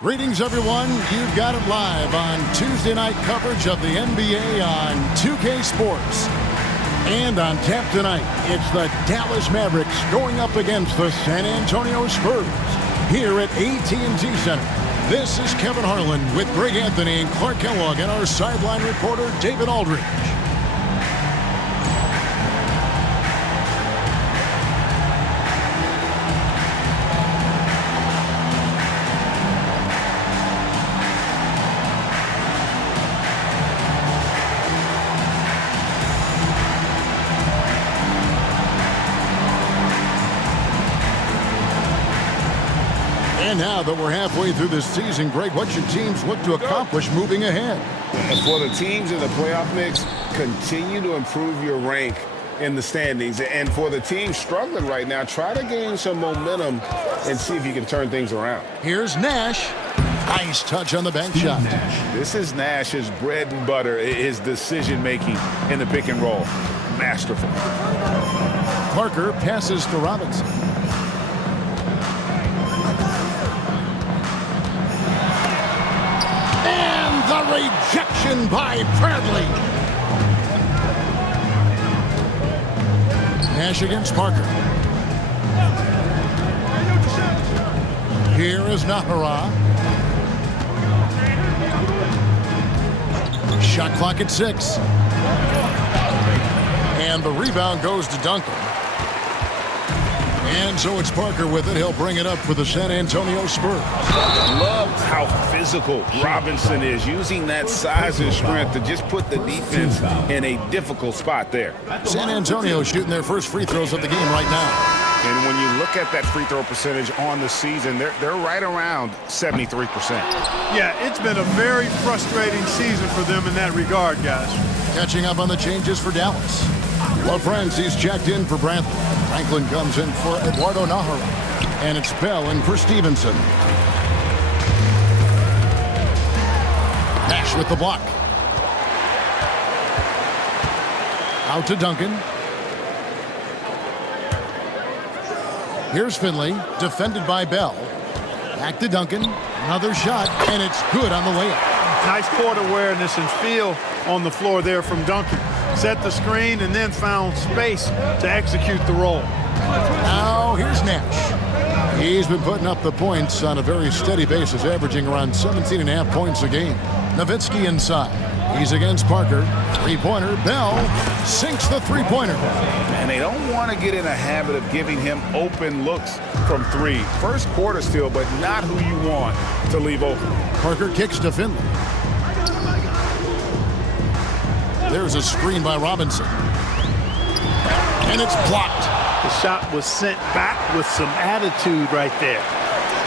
Greetings, everyone. You've got it live on Tuesday night coverage of the NBA on 2K Sports. And on tap tonight, it's the Dallas Mavericks going up against the San Antonio Spurs here at AT&T Center. This is Kevin Harlan with Greg Anthony and Clark Kellogg and our sideline reporter, David Aldridge. And now that we're halfway through this season, Greg, what should teams look to accomplish moving ahead? And for the teams in the playoff mix, continue to improve your rank in the standings. And for the teams struggling right now, try to gain some momentum and see if you can turn things around. Here's Nash. Nice touch on the bank shot. This is Nash's bread and butter, his decision-making in the pick and roll. Masterful. Parker passes to Robinson. The rejection by Bradley. Nash against Parker. Here is Nahara. Shot clock at 6. And the rebound goes to Duncan. And so it's Parker with it. He'll bring it up for the San Antonio Spurs. Love how physical Robinson is, using that size and strength to just put the defense in a difficult spot there. San Antonio shooting their first free throws of the game right now. And when you look at that free throw percentage on the season, they're right around 73%. Yeah, it's been a very frustrating season for them in that regard, guys. Catching up on the changes for Dallas. LaFrancis checked in for Brantley. Franklin comes in for Eduardo Nahara. And it's Bell in for Stevenson. Nash with the block. Out to Duncan. Here's Finley, defended by Bell. Back to Duncan. Another shot, and it's good on the layup. Nice court awareness and feel on the floor there from Duncan. Set the screen and then found space to execute the roll. Now here's Nash. He's been putting up the points on a very steady basis, averaging around 17.5 points a game. Nowitzki inside. He's against Parker. Three-pointer. Bell sinks the three-pointer. And they don't want to get in a habit of giving him open looks from three. First quarter still, but not who you want to leave open. Parker kicks to Finley. There's a screen by Robinson. And it's blocked. The shot was sent back with some attitude right there.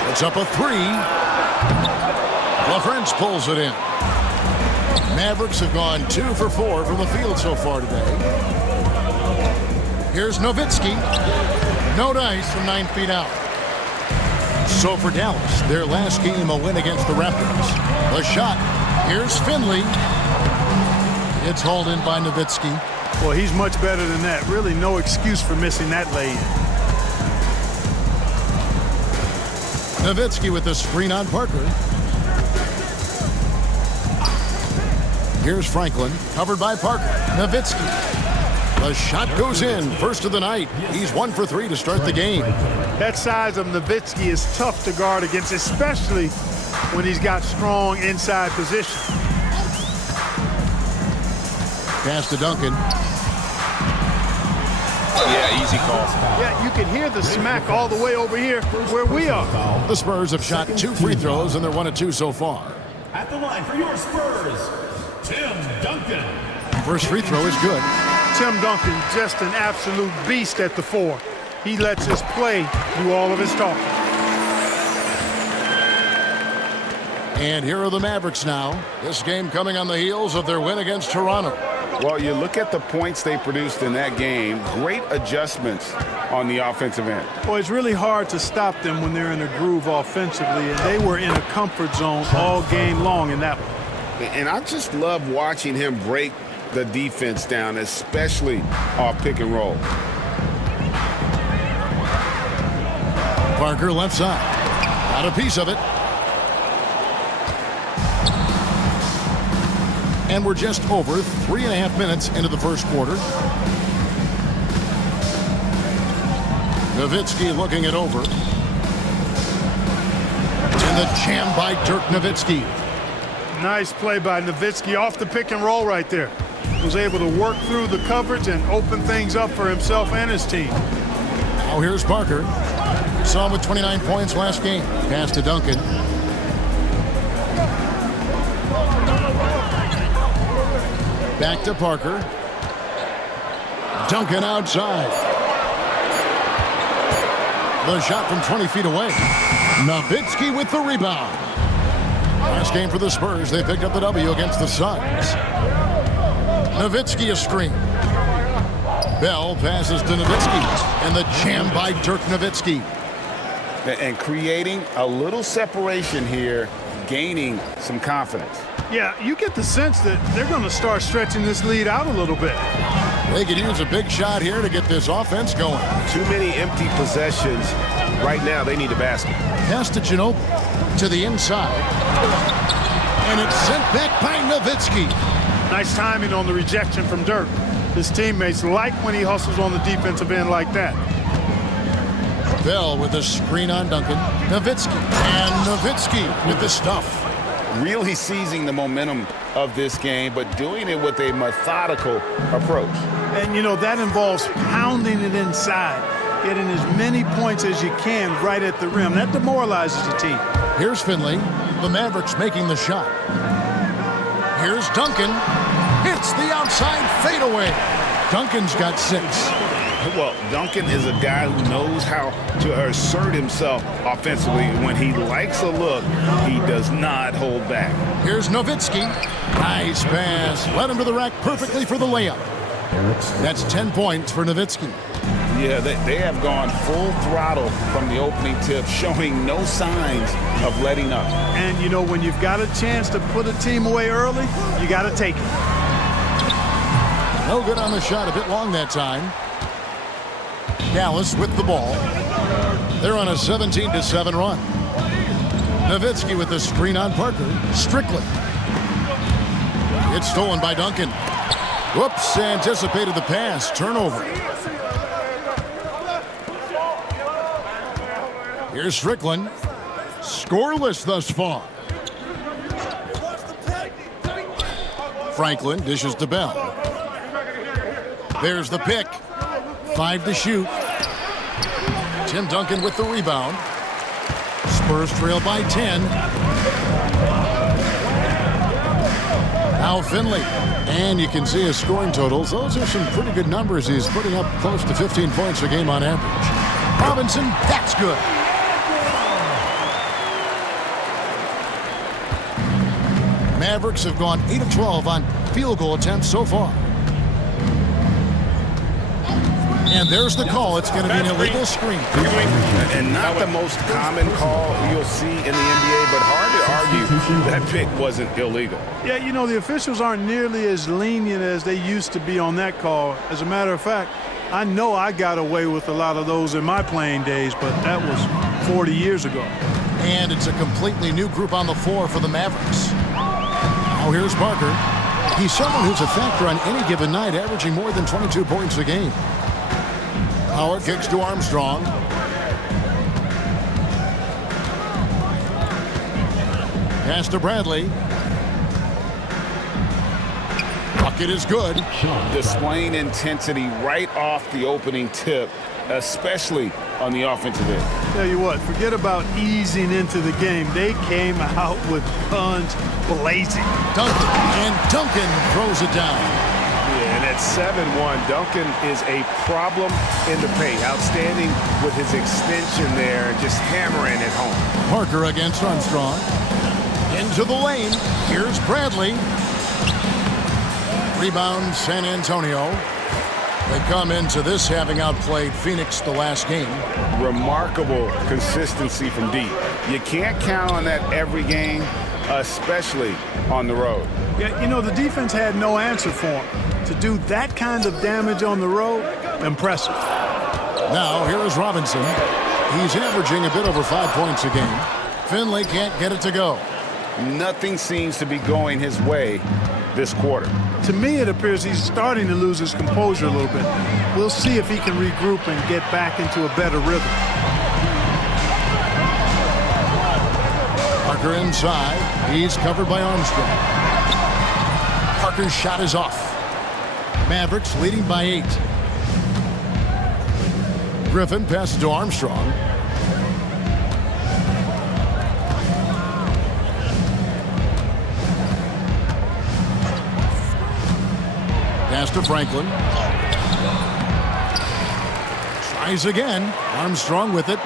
It's up a 3. LaFrance pulls it in. Mavericks have gone 2 for 4 from the field so far today. Here's Nowitzki. No dice from 9 feet out. So for Dallas, their last game a win against the Raptors. The shot. Here's Finley. It's hauled in by Nowitzki. Well, he's much better than that. Really no excuse for missing that lay-in. Nowitzki with the screen on Parker. Here's Franklin, covered by Parker. Nowitzki. The shot goes in, first of the night. He's 1 for 3 to start the game. That size of Nowitzki is tough to guard against, especially when he's got strong inside position. Pass to Duncan. Yeah, easy call. Yeah, you can hear the smack all the way over here where we are. The Spurs have shot 2 free throws, and they're 1 of 2 so far. At the line for your Spurs, Tim Duncan. First free throw is good. Tim Duncan, just an absolute beast at the 4. He lets his play do all of his talking. And here are the Mavericks now. This game coming on the heels of their win against Toronto. Well, you look at the points they produced in that game. Great adjustments on the offensive end. Well, it's really hard to stop them when they're in a groove offensively, and they were in a comfort zone all game long in that one. And I just love watching him break the defense down, especially off pick and roll. Parker left side. Got a piece of it. And we're just over 3.5 minutes into the first quarter. Nowitzki looking it over. And the jam by Dirk Nowitzki. Nice play by Nowitzki off the pick and roll right there. Was able to work through the coverage and open things up for himself and his team. Now here's Parker. Saw him with 29 points last game. Pass to Duncan. Back to Parker. Duncan outside. The shot from 20 feet away. Nowitzki with the rebound. Last game for the Spurs, they picked up the W against the Suns. Nowitzki a screen. Bell passes to Nowitzki. And the jam by Dirk Nowitzki. And creating a little separation here, gaining some confidence. Yeah, you get the sense that they're going to start stretching this lead out a little bit. They could use a big shot here to get this offense going. Too many empty possessions. Right now, they need a basket. Pass to Ginobili to the inside. And it's sent back by Nowitzki. Nice timing on the rejection from Dirk. His teammates like when he hustles on the defensive end like that. Bell with a screen on Duncan. Nowitzki. And Nowitzki with the stuff. Really seizing the momentum of this game, but doing it with a methodical approach. And, you know, that involves pounding it inside, getting as many points as you can right at the rim. That demoralizes the team. Here's Finley. The Mavericks making the shot. Here's Duncan. Hits the outside fadeaway. Duncan's got 6. Well, Duncan is a guy who knows how to assert himself offensively. When he likes a look, he does not hold back. Here's Nowitzki. Nice pass. Led him to the rack perfectly for the layup. That's 10 points for Nowitzki. Yeah, they have gone full throttle from the opening tip, showing no signs of letting up. And, you know, when you've got a chance to put a team away early, you got to take it. No good on the shot. A bit long that time. Dallas with the ball. They're on a 17-7 run. Nowitzki with the screen on Parker. Strickland. It's stolen by Duncan. Whoops, anticipated the pass. Turnover. Here's Strickland. Scoreless thus far. Franklin dishes to Bell. There's the pick. 5 to shoot. Tim Duncan with the rebound. Spurs trail by 10. Now Finley. And you can see his scoring totals. Those are some pretty good numbers. He's putting up close to 15 points a game on average. Robinson, that's good. Mavericks have gone 8 of 12 on field goal attempts so far. And there's the call. It's going to be an illegal screen. And not the most common call you'll see in the NBA, but hard to argue that pick wasn't illegal. Yeah, you know, the officials aren't nearly as lenient as they used to be on that call. As a matter of fact, I know I got away with a lot of those in my playing days, but that was 40 years ago. And it's a completely new group on the floor for the Mavericks. Now here's Parker. He's someone who's a factor on any given night, averaging more than 22 points a game. Howard kicks to Armstrong. Pass to Bradley. Bucket is good. Displaying intensity right off the opening tip, especially on the offensive end. Tell you what, forget about easing into the game. They came out with guns blazing. Duncan, and Duncan throws it down. Yeah, and at 7-1, Duncan is a problem in the paint. Outstanding with his extension there, just hammering it home. Parker against Armstrong. Into the lane. Here's Bradley. Rebound, San Antonio. They come into this having outplayed Phoenix the last game. Remarkable consistency from deep. You can't count on that every game, especially on the road. Yeah, you know, the defense had no answer for him. To do that kind of damage on the road, impressive. Now, here is Robinson. He's averaging a bit over 5 points a game. Finley can't get it to go. Nothing seems to be going his way this quarter. To me, it appears he's starting to lose his composure a little bit. We'll see if he can regroup and get back into a better rhythm. Parker inside. He's covered by Armstrong. Parker's shot is off. Mavericks leading by 8. Griffin passes to Armstrong. Pass to Franklin. Tries again. Armstrong with it.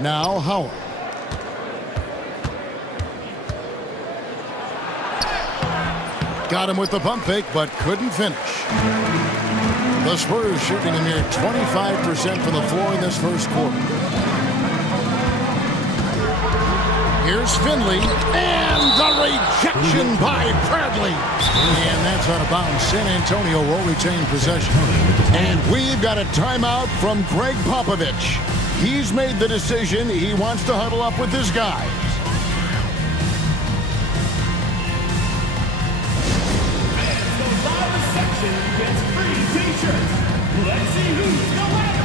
Now Howard. Got him with the pump fake, but couldn't finish. The Spurs shooting a mere 25% from the floor in this first quarter. Here's Finley, and the rejection by Bradley. And that's out of bounds. San Antonio will retain possession. And we've got a timeout from Greg Popovich. He's made the decision. He wants to huddle up with his guys. Gets free t-shirts. Let's see who's the winner.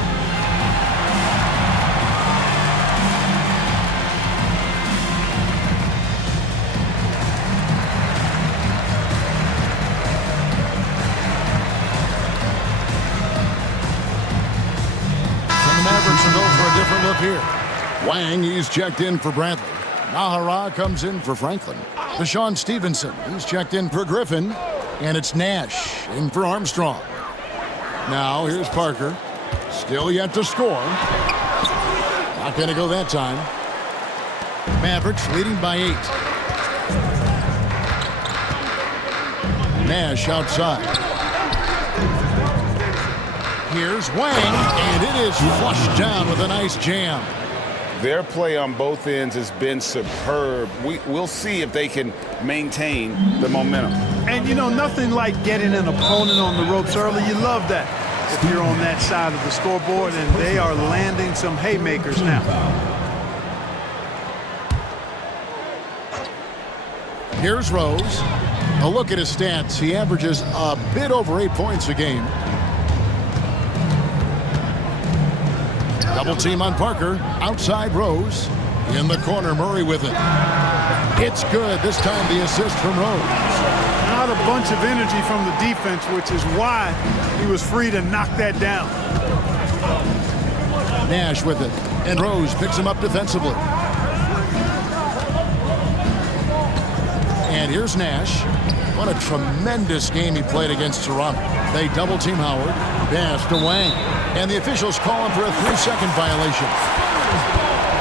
And the Mavericks will go for a different look here. Wang, he's checked in for Bradley. Nahara comes in for Franklin. Deshaun Stevenson, he's checked in for Griffin. And it's Nash in for Armstrong. Now here's Parker. Still yet to score. Not going to go that time. Mavericks leading by 8. Nash outside. Here's Wang, and it is flushed down with a nice jam. Their play on both ends has been superb. We'll see if they can maintain the momentum. And, you know, nothing like getting an opponent on the ropes early. You love that if you're on that side of the scoreboard, and they are landing some haymakers now. Here's Rose. A look at his stats. He averages a bit over 8 points a game. Double team on Parker. Outside Rose. In the corner, Murray with it. It's good. This time the assist from Rose. Not a bunch of energy from the defense, which is why he was free to knock that down. Nash with it. And Rose picks him up defensively. And here's Nash. What a tremendous game he played against Toronto. They double team Howard. Pass to Wang. And the officials call him for a 3-second violation.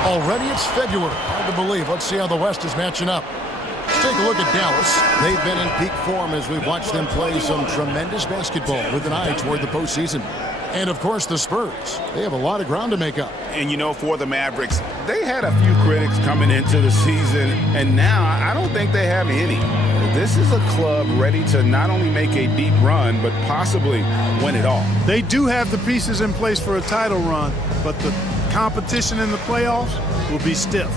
Already it's February. Hard to believe. Let's see how the West is matching up. Let's take a look at Dallas. They've been in peak form as we've watched them play some tremendous basketball with an eye toward the postseason. And, of course, the Spurs. They have a lot of ground to make up. And, you know, for the Mavericks, they had a few critics coming into the season, and now I don't think they have any. This is a club ready to not only make a deep run, but possibly win it all. They do have the pieces in place for a title run, but the competition in the playoffs will be stiff.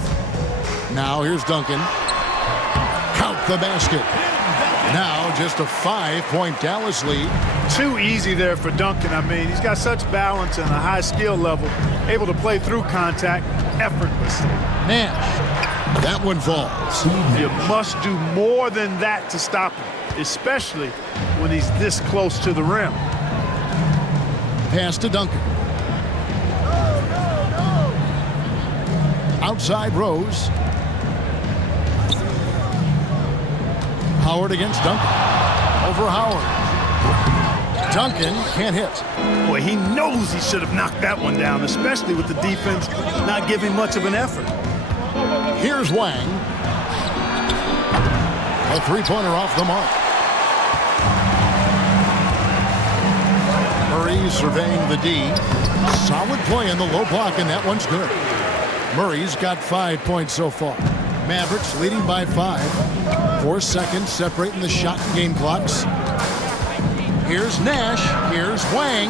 Now here's Duncan. Count the basket. Now just a 5-point Dallas lead. Too easy there for Duncan. I mean, he's got such balance and a high skill level, able to play through contact effortlessly. Nash. That one falls. You must do more than that to stop him, especially when he's this close to the rim. Pass to Duncan. Outside Rose. Howard against Duncan. Over Howard. Duncan can't hit. Boy, he knows he should have knocked that one down, especially with the defense not giving much of an effort. Here's Wang. A three-pointer off the mark. Murray surveying the D. Solid play in the low block, and that one's good. Murray's got 5 points so far. Mavericks leading by 5. 4 seconds separating the shot and game clocks. Here's Nash. Here's Wang.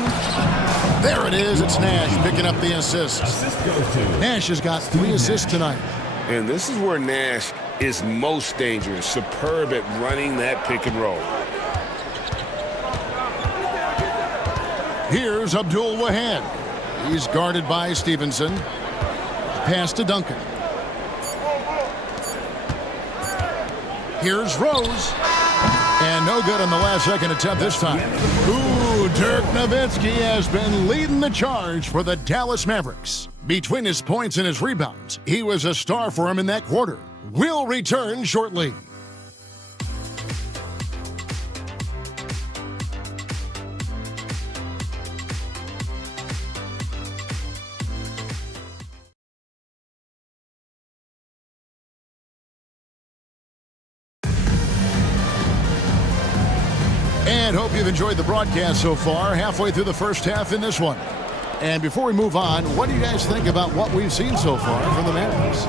There it is. It's Nash picking up the assist. Assist goes to Nash has got 3 assists tonight. And this is where Nash is most dangerous. Superb at running that pick and roll. Here's Abdul Wahad. He's guarded by Stevenson. Pass to Duncan. Here's Rose. And no good on the last second attempt this time. Ooh, Dirk Nowitzki has been leading the charge for the Dallas Mavericks. Between his points and his rebounds, he was a star for him in that quarter. We'll return shortly. And hope you've enjoyed the broadcast so far, halfway through the first half in this one. And before we move on, what do you guys think about what we've seen so far from the Mavericks?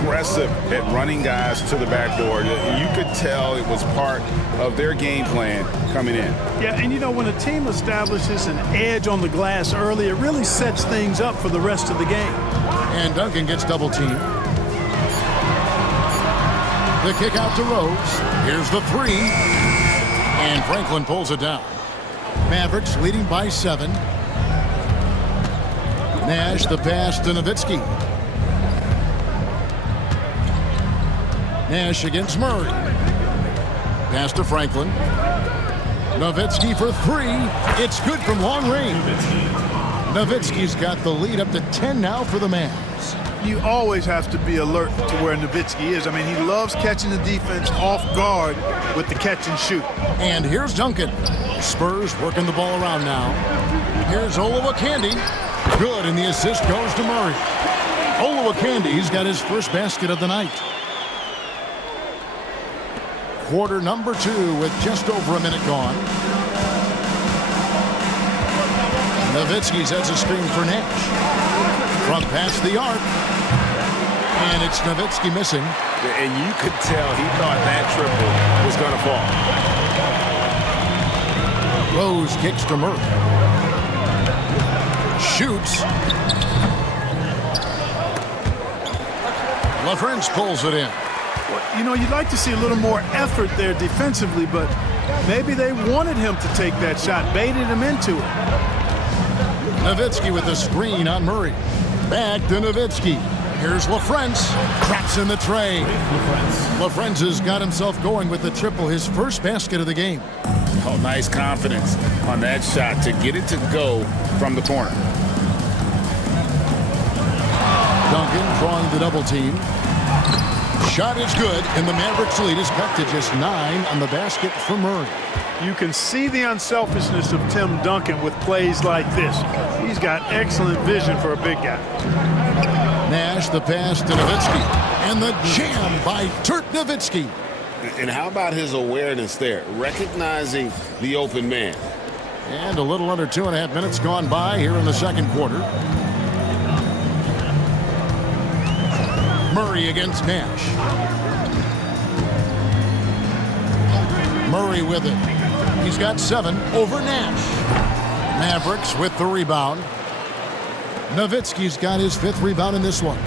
Aggressive at running guys to the backdoor. You could tell it was part of their game plan coming in. Yeah, and you know, when a team establishes an edge on the glass early, it really sets things up for the rest of the game. And Duncan gets double teamed. The kick out to Rose. Here's the 3. And Franklin pulls it down. Mavericks leading by 7. Nash the pass to Nowitzki. Nash against Murray. Pass to Franklin. Nowitzki for 3. It's good from long range. Nowitzki's got the lead up to 10 now for the Mavs. You always have to be alert to where Nowitzki is. I mean, he loves catching the defense off guard with the catch and shoot. And here's Duncan. Spurs working the ball around now. Here's Olowokandi. Good, and the assist goes to Murray. Olowokandi's got his first basket of the night. Quarter number 2 with just over a minute gone. Nowitzki sets a screen for Nash. From past the arc. And it's Nowitzki missing. And you could tell he thought that triple was going to fall. Rose kicks to Murray. Shoots. LaFrance pulls it in. Well, you know, you'd like to see a little more effort there defensively, but maybe they wanted him to take that shot, baited him into it. Nowitzki with the screen on Murray. Back to Nowitzki. Here's LaFrance. Traps in the tray. LaFrance has got himself going with the triple, his first basket of the game. Oh, nice confidence on that shot to get it to go from the corner. Duncan drawing the double team. Shot is good, and the Mavericks lead is cut to just 9 on the basket for Murray. You can see the unselfishness of Tim Duncan with plays like this. He's got excellent vision for a big guy. Nash the pass to Nowitzki. And the jam by Dirk Nowitzki. And how about his awareness there, recognizing the open man. And a little under 2.5 minutes gone by here in the second quarter. Murray against Nash. Murray with it. He's got 7 over Nash. Mavericks with the rebound. Nowitzki's got his 5th rebound in this one.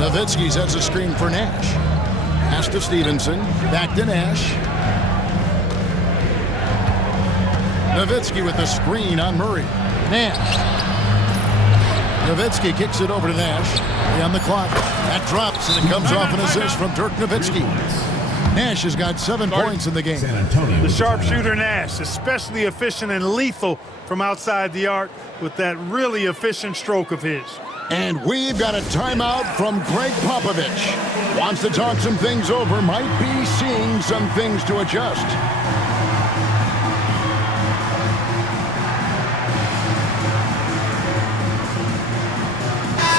Nowitzki sets a screen for Nash. Pass to Stevenson. Back to Nash. Nowitzki with the screen on Murray. Nash. Nowitzki kicks it over to Nash. On the clock. That drops, and it comes off an assist from Dirk Nowitzki. Nash has got 7 points in the game. The sharpshooter Nash, especially efficient and lethal from outside the arc with that really efficient stroke of his. And we've got a timeout from Greg Popovich. Wants to talk some things over, might be seeing some things to adjust.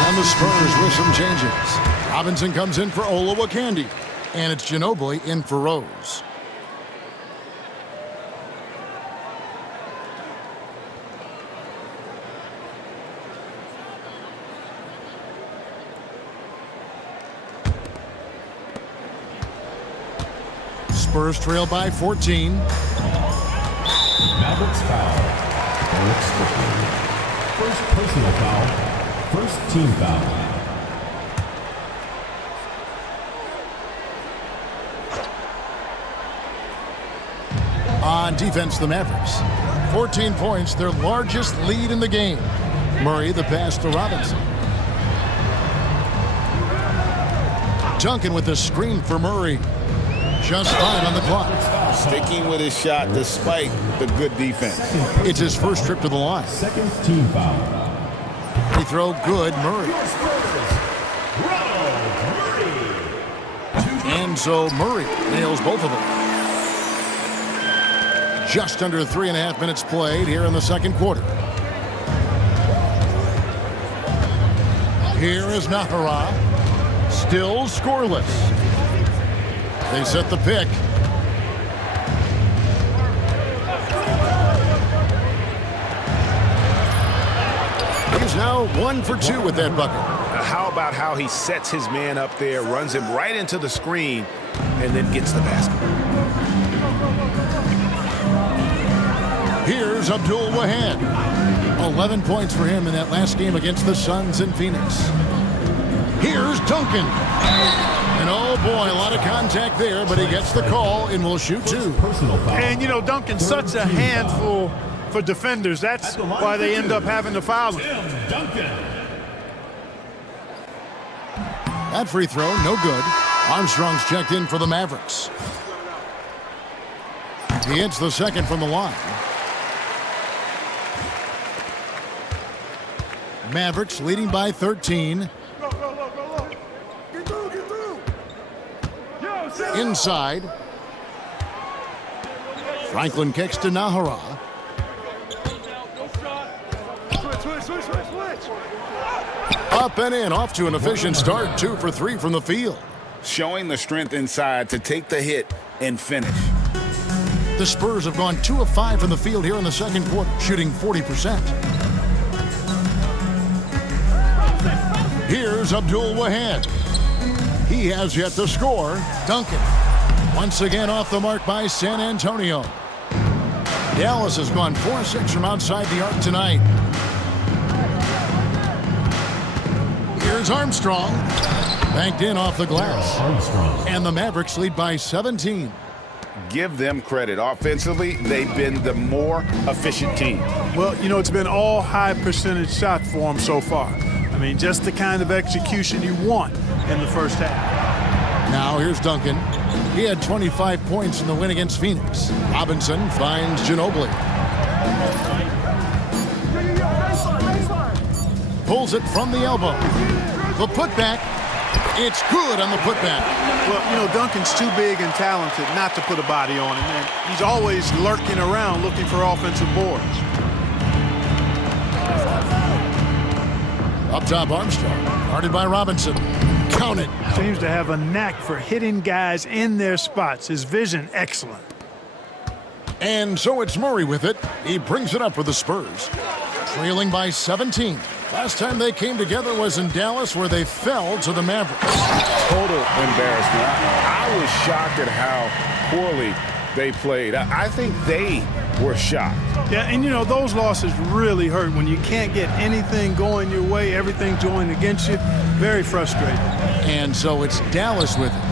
And the Spurs with some changes. Robinson comes in for Olowokandi. And it's Ginobili in for Rose. Spurs trail by 14. Mavericks foul. First personal foul. First team foul. On defense, the Mavericks. 14 points, their largest lead in the game. Murray, the pass to Robinson. Duncan with the screen for Murray. Just 5 on the clock. Sticking with his shot despite the good defense. It's his first trip to the line. Second team foul. Free throw, good, Murray. And so Murray nails both of them. Just under 3.5 minutes played here in the second quarter. Here is Nahara. Still scoreless. They set the pick. He's now 1 for 2 with that bucket. How about how he sets his man up there, runs him right into the screen, and then gets the basket. Here's Abdul Wahab. 11 points for him in that last game against the Suns in Phoenix. Here's Duncan. And oh boy, a lot of contact there, but he gets the call and will shoot 2. And, you know, Duncan's such a handful for defenders. That's why they end up having to foul him. That free throw, no good. Armstrong's checked in for the Mavericks. He hits the second from the line. Mavericks leading by 13. Inside. Franklin kicks to Nahara. Up and in, off to an efficient start. 2 for 3 from the field. Showing the strength inside to take the hit and finish. The Spurs have gone 2 of 5 from the field here in the second quarter, shooting 40%. Here's Abdul Wahab. He has yet to score. Duncan once again off the mark by San Antonio. Dallas has gone 4-6 from outside the arc tonight. Here's Armstrong. Banked in off the glass. And the Mavericks lead by 17. Give them credit. Offensively, they've been the more efficient team. Well, you know, it's been all high percentage shots for them so far. I mean, just the kind of execution you want in the first half. Now here's Duncan. He had 25 points in the win against Phoenix. Robinson finds Ginobili. Pulls it from the elbow. The putback. It's good on the putback. Well, you know, Duncan's too big and talented not to put a body on him, and he's always lurking around looking for offensive boards. Up top, Armstrong. Guarded by Robinson. Count it. Seems to have a knack for hitting guys in their spots. His vision, excellent. And so it's Murray with it. He brings it up for the Spurs. Trailing by 17. Last time they came together was in Dallas, where they fell to the Mavericks. Total embarrassment. I was shocked at how poorly they played. I think they were shocked. Yeah, and you know, those losses really hurt when you can't get anything going your way, everything's going against you. Very frustrating. And so it's Dallas with it.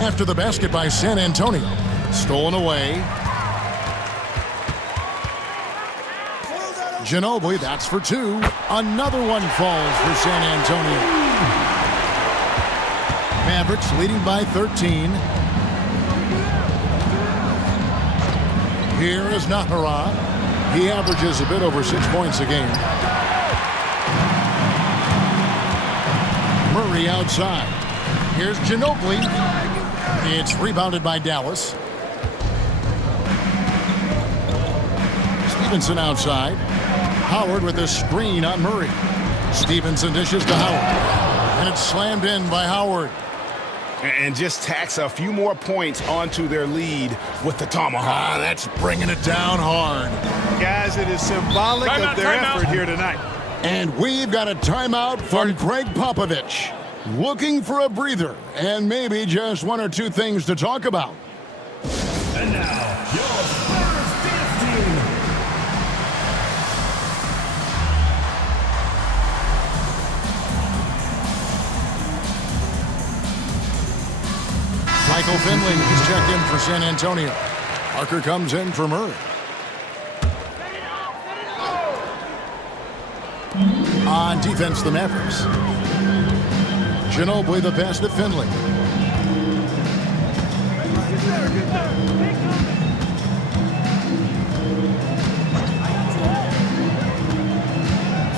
After the basket by San Antonio. Stolen away. Ginobili, that's for 2. Another one falls for San Antonio. Mavericks leading by 13. Here is Nahara. He averages a bit over 6 points a game. Murray outside. Here's Ginobili. It's rebounded by Dallas. Stevenson outside. Howard with a screen on Murray. Stevenson dishes to Howard. And it's slammed in by Howard. And just tacks a few more points onto their lead with the tomahawk. That's bringing it down hard. Guys, it is symbolic of their effort here tonight. And we've got a timeout from Greg Popovich. Looking for a breather and maybe just 1 or 2 things to talk about. And now, your Spurs dance team. Michael Finley is checked in for San Antonio. Parker comes in for Murray. On defense, the Mavericks. Ginobili the pass to Finley.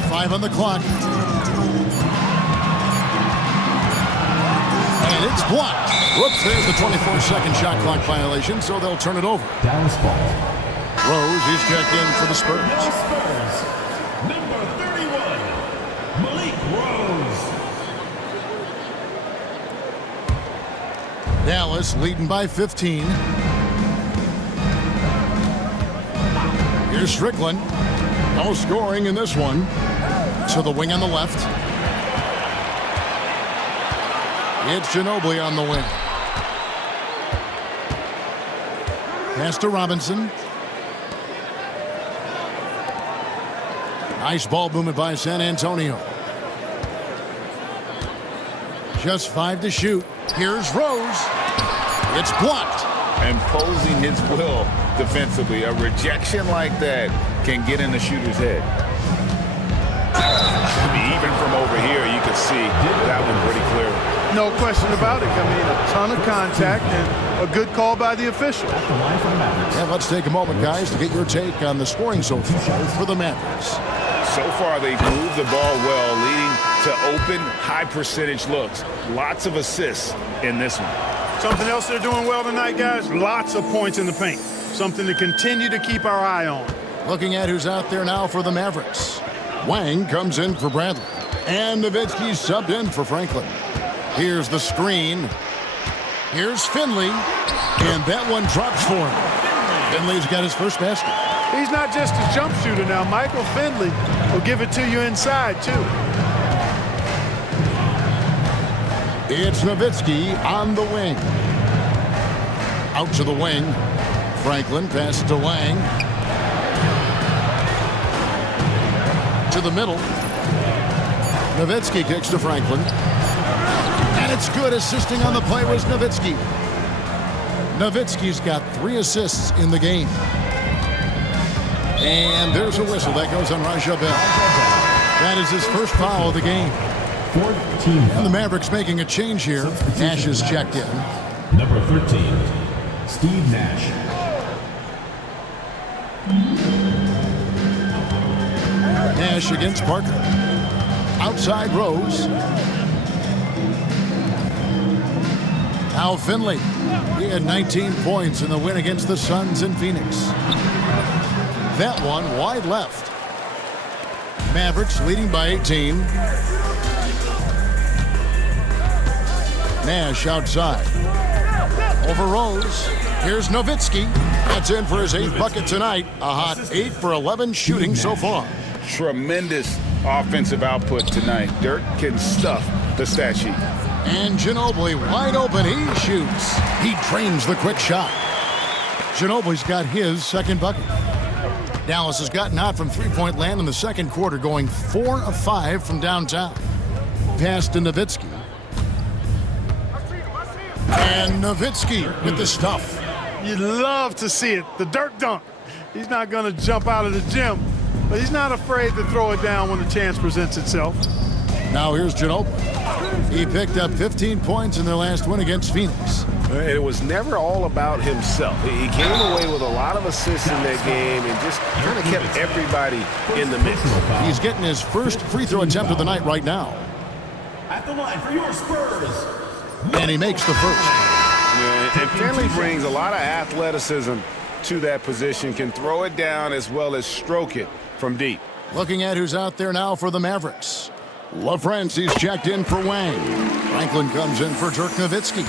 Five on the clock. And it's blocked. Whoops, there's the 24-second shot clock violation, so they'll turn it over. Dallas ball. Rose is checked in for the Spurs. The Spurs, number 31, Malik Rose. Dallas leading by 15. Here's Strickland. No scoring in this one. To the wing on the left. It's Ginobili on the wing. Pass to Robinson. Nice ball movement by San Antonio. Just 5 to shoot. Here's Rose. It's blocked. Imposing his will defensively. A rejection like that can get in the shooter's head. Even from over here, you can see that one pretty clear. No question about it. I mean, a ton of contact and a good call by the official. At the line for the Mavericks. And let's take a moment, guys, to get your take on the scoring so far for the Mavericks. So far, they've moved the ball well, leading to open, high-percentage looks. Lots of assists in this one. Something else they're doing well tonight, guys, lots of points in the paint. Something to continue to keep our eye on. Looking at who's out there now for the Mavericks. Wang comes in for Bradley. And Nowitzki subbed in for Franklin. Here's the screen. Here's Finley. And that one drops for him. Finley's got his first basket. He's not just a jump shooter now. Michael Finley will give it to you inside, too. It's Nowitzki on the wing. Out to the wing. Franklin passes to Wang. To the middle. Nowitzki kicks to Franklin. And it's good. Assisting on the play was Nowitzki. Nowitzki's got 3 assists in the game. And there's a whistle that goes on Raja Bell. That is his first foul of the game. 14. And the Mavericks making a change here. Nash is checked in. Number 13, Steve Nash. Nash against Parker. Outside Rose. Now Finley. He had 19 points in the win against the Suns in Phoenix. That one wide left. Mavericks leading by 18. Nash outside. Over Rose. Here's Nowitzki. That's in for his 8th bucket tonight. A hot 8 for 11 shooting so far. Tremendous offensive output tonight. Dirk can stuff the stat sheet. And Ginobili wide open. He shoots. He drains the quick shot. Ginobili's got his second bucket. Dallas has gotten hot from three-point land in the second quarter, going 4 of 5 from downtown. Pass to Nowitzki. And Nowitzki with the stuff. You'd love to see it. The Dirk dunk. He's not going to jump out of the gym, but he's not afraid to throw it down when the chance presents itself. Now here's Ginobili. He picked up 15 points in their last win against Phoenix. It was never all about himself. He came away with a lot of assists in that game and just kind of kept everybody in the mix. He's getting his first free throw attempt of the night right now. At the line for your Spurs. And he makes the first. Yeah, and Finley brings a lot of athleticism to that position, can throw it down as well as stroke it from deep. Looking at who's out there now for the Mavericks. LaFrancis checked in for Wang. Franklin comes in for Dirk Nowitzki.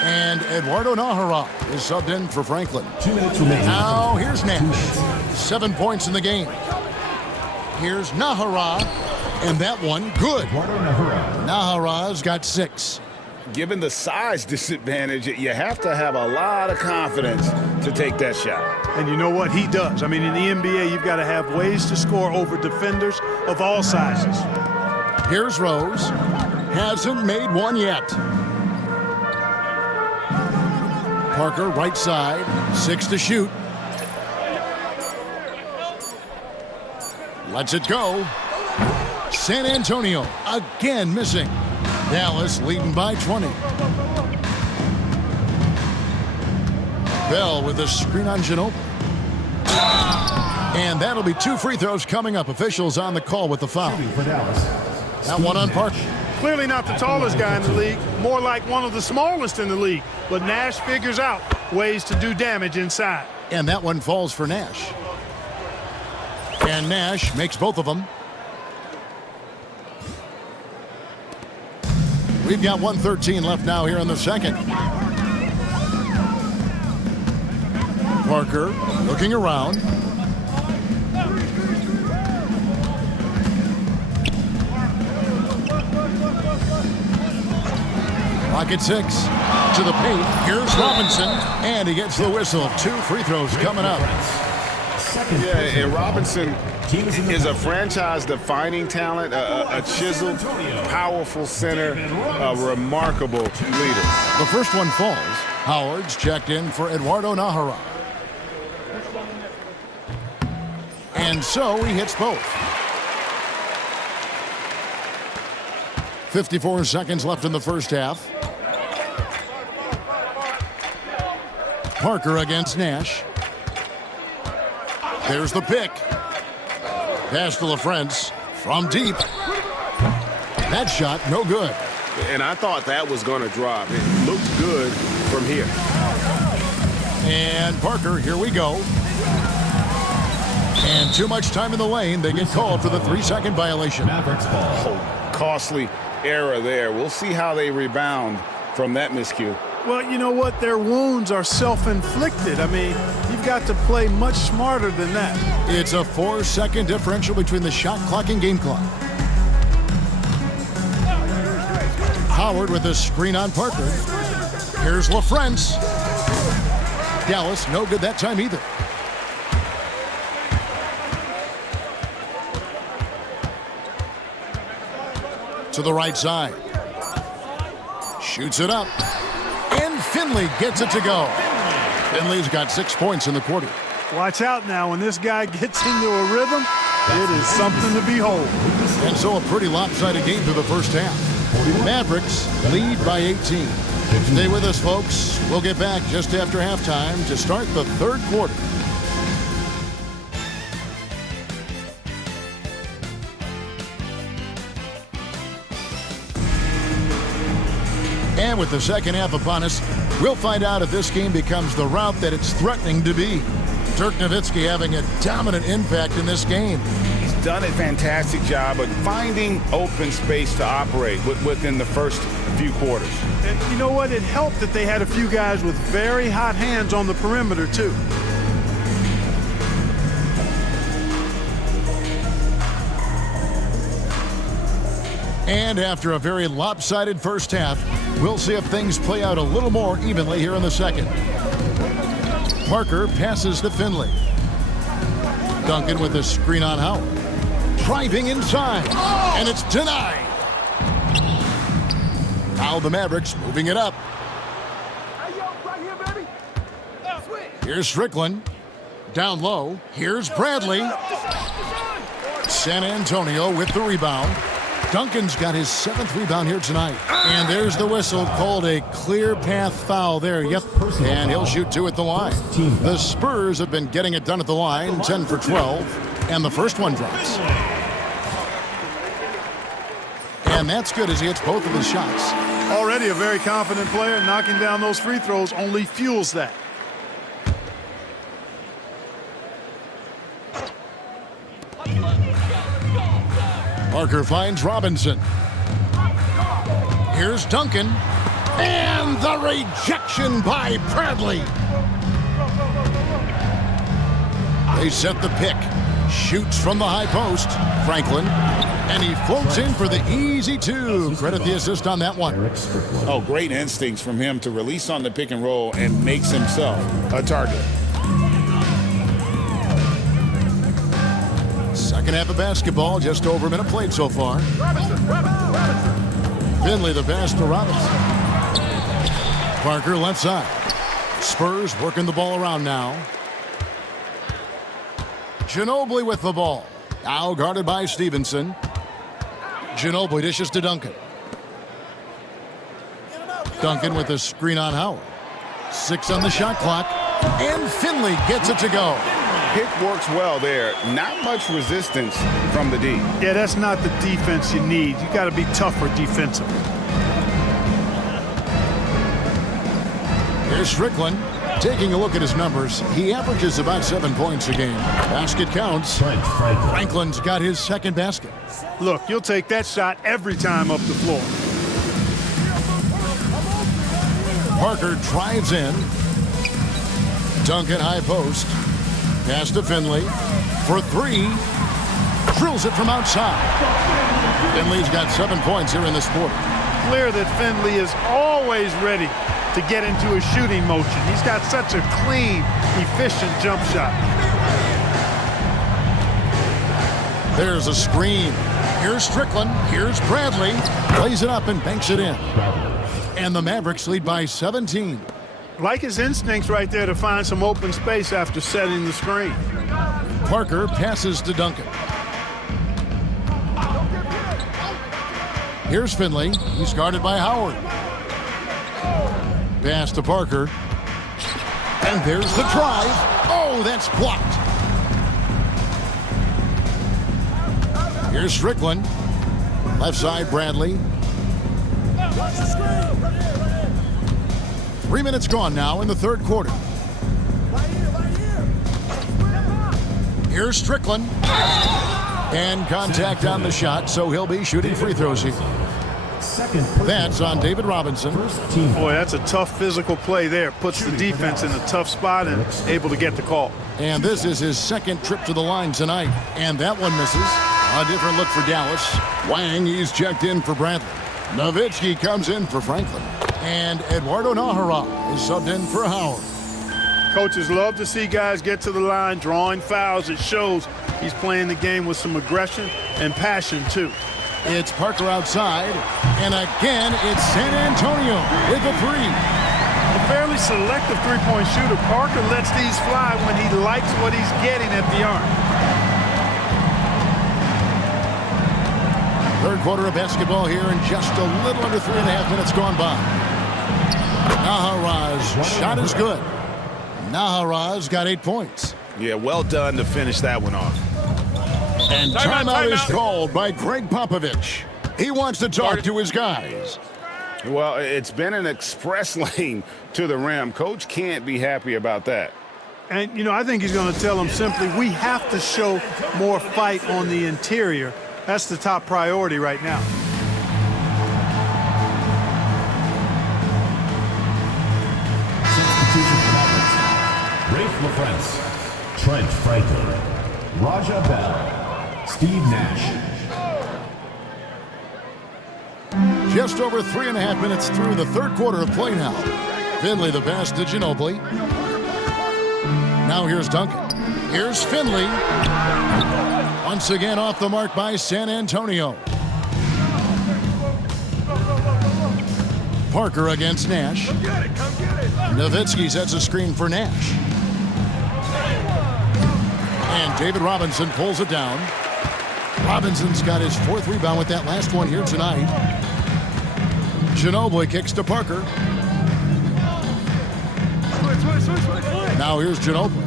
And Eduardo Najera is subbed in for Franklin. 2 minutes remaining. Now here's Nash. 7 points in the game. Here's Najera. And that one, good. Eduardo Najera. Najera's got 6. Given the size disadvantage, you have to have a lot of confidence to take that shot. And you know what? He does. I mean, in the NBA, you've got to have ways to score over defenders of all sizes. Here's Rose. Hasn't made one yet. Parker, right side, 6 to shoot. Lets it go. San Antonio again missing. Dallas leading by 20. Bell with a screen on Ginobili. And that'll be 2 free throws coming up. Officials on the call with the foul. That one on Parker. Clearly not the tallest guy in the league, more like one of the smallest in the league. But Nash figures out ways to do damage inside. And that one falls for Nash. And Nash makes both of them. We've got 1:13 left now here in the second. Parker looking around. Pocket 6 to the paint. Here's Robinson, and he gets the whistle. 2 free throws coming up. Yeah, and Robinson is a franchise-defining talent, a chiseled, powerful center, a remarkable leader. The first one falls. Howard's checked in for Eduardo Nahara. And so he hits both. 54 seconds left in the first half. Parker against Nash. There's the pick. Pass to LaFrance from deep. That shot, no good. And I thought that was going to drop. It looked good from here. And Parker, here we go. And too much time in the lane. They get called for the 3-second violation. Oh, costly error there. We'll see how they rebound from that miscue. Well, you know what? Their wounds are self-inflicted. I mean, you've got to play much smarter than that. It's a 4-second differential between the shot clock and game clock. Howard with a screen on Parker. Here's LaFrance. Dallas, no good that time either. To the right side. Shoots it up. And Finley gets it to go. Finley's got 6 points in the quarter. Watch out now. When this guy gets into a rhythm, it is something to behold. And so a pretty lopsided game through the first half. Mavericks lead by 18. Stay with us, folks. We'll get back just after halftime to start the third quarter. And with the second half upon us, we'll find out if this game becomes the rout that it's threatening to be. Dirk Nowitzki having a dominant impact in this game. He's done a fantastic job of finding open space to operate within the first few quarters. And you know what? It helped that they had a few guys with very hot hands on the perimeter, too. And after a very lopsided first half, we'll see if things play out a little more evenly here in the second. Parker passes to Finley. Duncan with a screen on Howard. Driving inside, and it's denied. Now the Mavericks moving it up. Here's Strickland. Down low. Here's Bradley. San Antonio with the rebound. Duncan's got his 7th rebound here tonight. And there's the whistle, called a clear path foul there. Yep, and he'll shoot 2 at the line. The Spurs have been getting it done at the line, 10 for 12, and the first one drops. And that's good as he hits both of his shots. Already a very confident player. Knocking down those free throws only fuels that. Parker finds Robinson. Here's Duncan. And the rejection by Bradley. They set the pick. Shoots from the high post. Franklin. And he floats in for the easy 2. Credit the assist on that one. Oh, great instincts from him to release on the pick and roll and makes himself a target. Second half of basketball, just over a minute played so far. Finley the pass to Robinson. Parker left side. Spurs working the ball around now. Ginobili with the ball. Now guarded by Stevenson. Ginobili dishes to Duncan. Duncan with a screen on Howard. 6 on the shot clock. And Finley gets it to go. Pick works well there. Not much resistance from the D. Yeah, that's not the defense you need. You got to be tougher defensively. Here's Strickland. Taking a look at his numbers, he averages about 7 points a game. Basket counts. Franklin's got his second basket. Look, you'll take that shot every time up the floor. Parker drives in. Duncan high post. Pass to Finley for 3. Drills it from outside. Finley's got 7 points here in this quarter. Clear that Finley is always ready to get into a shooting motion. He's got such a clean, efficient jump shot. There's a screen. Here's Strickland. Here's Bradley. Plays it up and banks it in. And the Mavericks lead by 17. Like his instincts right there to find some open space after setting the screen. Parker passes to Duncan. Here's Finley. He's guarded by Howard. Pass to Parker. And there's the drive. Oh, that's blocked. Here's Strickland. Left side, Bradley. 3 minutes gone now in the third quarter. Here's Strickland. And contact on the shot, so he'll be shooting free throws here. That's on David Robinson. Boy, that's a tough physical play there. Puts the defense in a tough spot and able to get the call. And this is his second trip to the line tonight. And that one misses. A different look for Dallas. Wang, he's checked in for Bradley. Nowitzki comes in for Franklin. And Eduardo Nahara is subbed in for Howard. Coaches love to see guys get to the line, drawing fouls. It shows he's playing the game with some aggression and passion, too. It's Parker outside, and again, it's San Antonio with a 3. A fairly selective three-point shooter. Parker lets these fly when he likes what he's getting at the arc. Third quarter of basketball here, and just a little under 3.5 minutes gone by. Nahara's shot is good. Nahara's got 8 points. Yeah, well done to finish that one off. And timeout is called by Greg Popovich. He wants to talk to his guys. Well, it's been an express lane to the rim. Coach can't be happy about that. And, you know, I think he's going to tell them simply, we have to show more fight on the interior. That's the top priority right now. Rafe LaFrance, Trent Franklin, Raja Bell, Steve Nash. Just over 3.5 minutes through the third quarter of play now. Finley the pass to Ginobili. Now here's Duncan. Here's Finley. Once again off the mark by San Antonio. Parker against Nash. Nowitzki sets a screen for Nash. And David Robinson pulls it down. Robinson's got his 4th rebound with that last one here tonight. Ginobili kicks to Parker. Now here's Ginobili.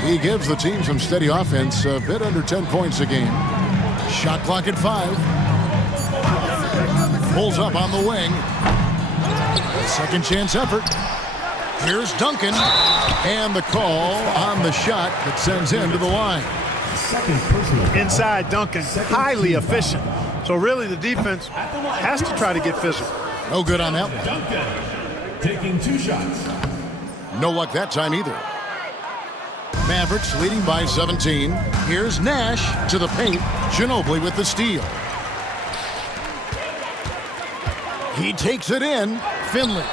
He gives the team some steady offense, a bit under 10 points a game. Shot clock at 5. Pulls up on the wing. Second chance effort. Here's Duncan. And the call on the shot that sends him to the line. Inside Duncan, highly efficient. So really the defense has to try to get physical. No good on that one. Duncan taking 2 shots. No luck that time either. Mavericks leading by 17. Here's Nash to the paint. Ginobili with the steal. He takes it in. Finley.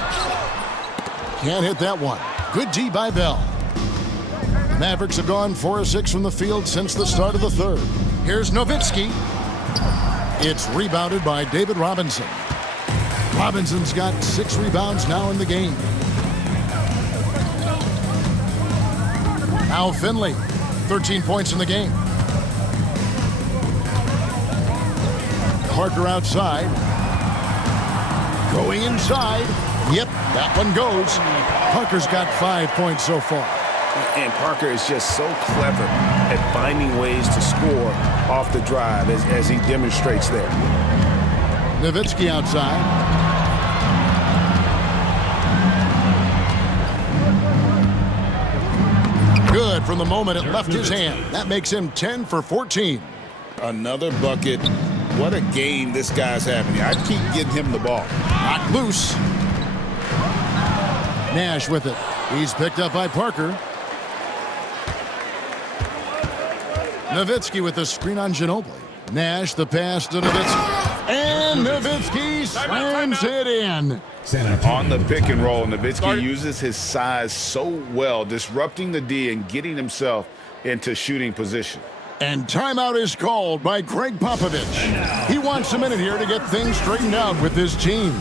Can't hit that one. Good D by Bell. Mavericks have gone 4 of 6 from the field since the start of the third. Here's Nowitzki. It's rebounded by David Robinson. Robinson's got 6 rebounds now in the game. Now Finley, 13 points in the game. Parker outside. Going inside. Yep, that one goes. Parker's got 5 points so far. And Parker is just so clever at finding ways to score off the drive as he demonstrates there. Nowitzki outside. Good from the moment it left his hand. That makes him 10 for 14. Another bucket. What a game this guy's having. I keep getting him the ball. Knocked loose. Nash with it. He's picked up by Parker. Nowitzki with the screen on Ginobili. Nash the pass to Nowitzki. And Nowitzki slams it in. On the pick and roll, Nowitzki uses his size so well, disrupting the D and getting himself into shooting position. And timeout is called by Greg Popovich. He wants a minute here to get things straightened out with his team.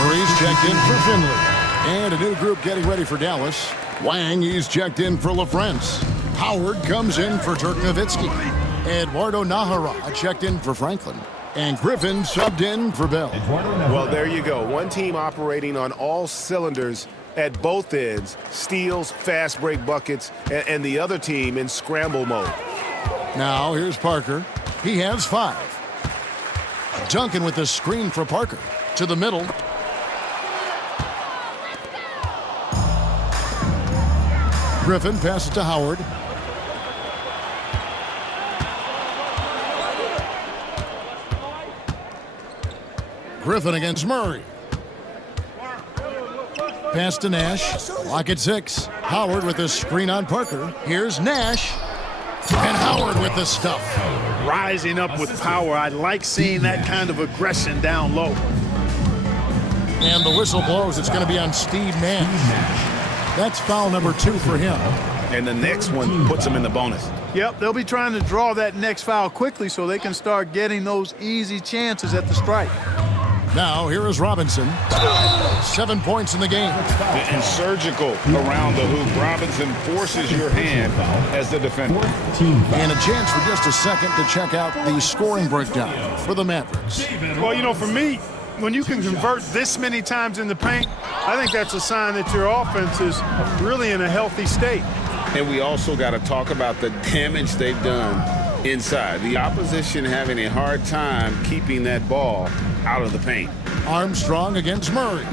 Murray's checked in for Finley. And a new group getting ready for Dallas. Wang, he's checked in for LaFrance. Howard comes in for Dirk Nowitzki. Eduardo Nahara checked in for Franklin. And Griffin subbed in for Bell. Well, there you go. One team operating on all cylinders at both ends. Steals, fast break buckets, and the other team in scramble mode. Now here's Parker. He has 5. Duncan with the screen for Parker. To the middle. Griffin passes to Howard. Griffin against Murray. Pass to Nash. Clock at 6. Howard with the screen on Parker. Here's Nash. And Howard with the stuff. Rising up with power. I like seeing that kind of aggression down low. And the whistle blows. It's going to be on Steve Nash. That's foul number 2 for him. And the next one puts him in the bonus. Yep, they'll be trying to draw that next foul quickly so they can start getting those easy chances at the strike. Now, here is Robinson. 7 points in the game. And surgical around the hoop. Robinson forces your hand as the defender. And a chance for just a second to check out the scoring breakdown for the Mavericks. Well, you know, for me, when you can convert this many times in the paint, I think that's a sign that your offense is really in a healthy state. And we also got to talk about the damage they've done inside. The opposition having a hard time keeping that ball out of the paint. Armstrong against Murray.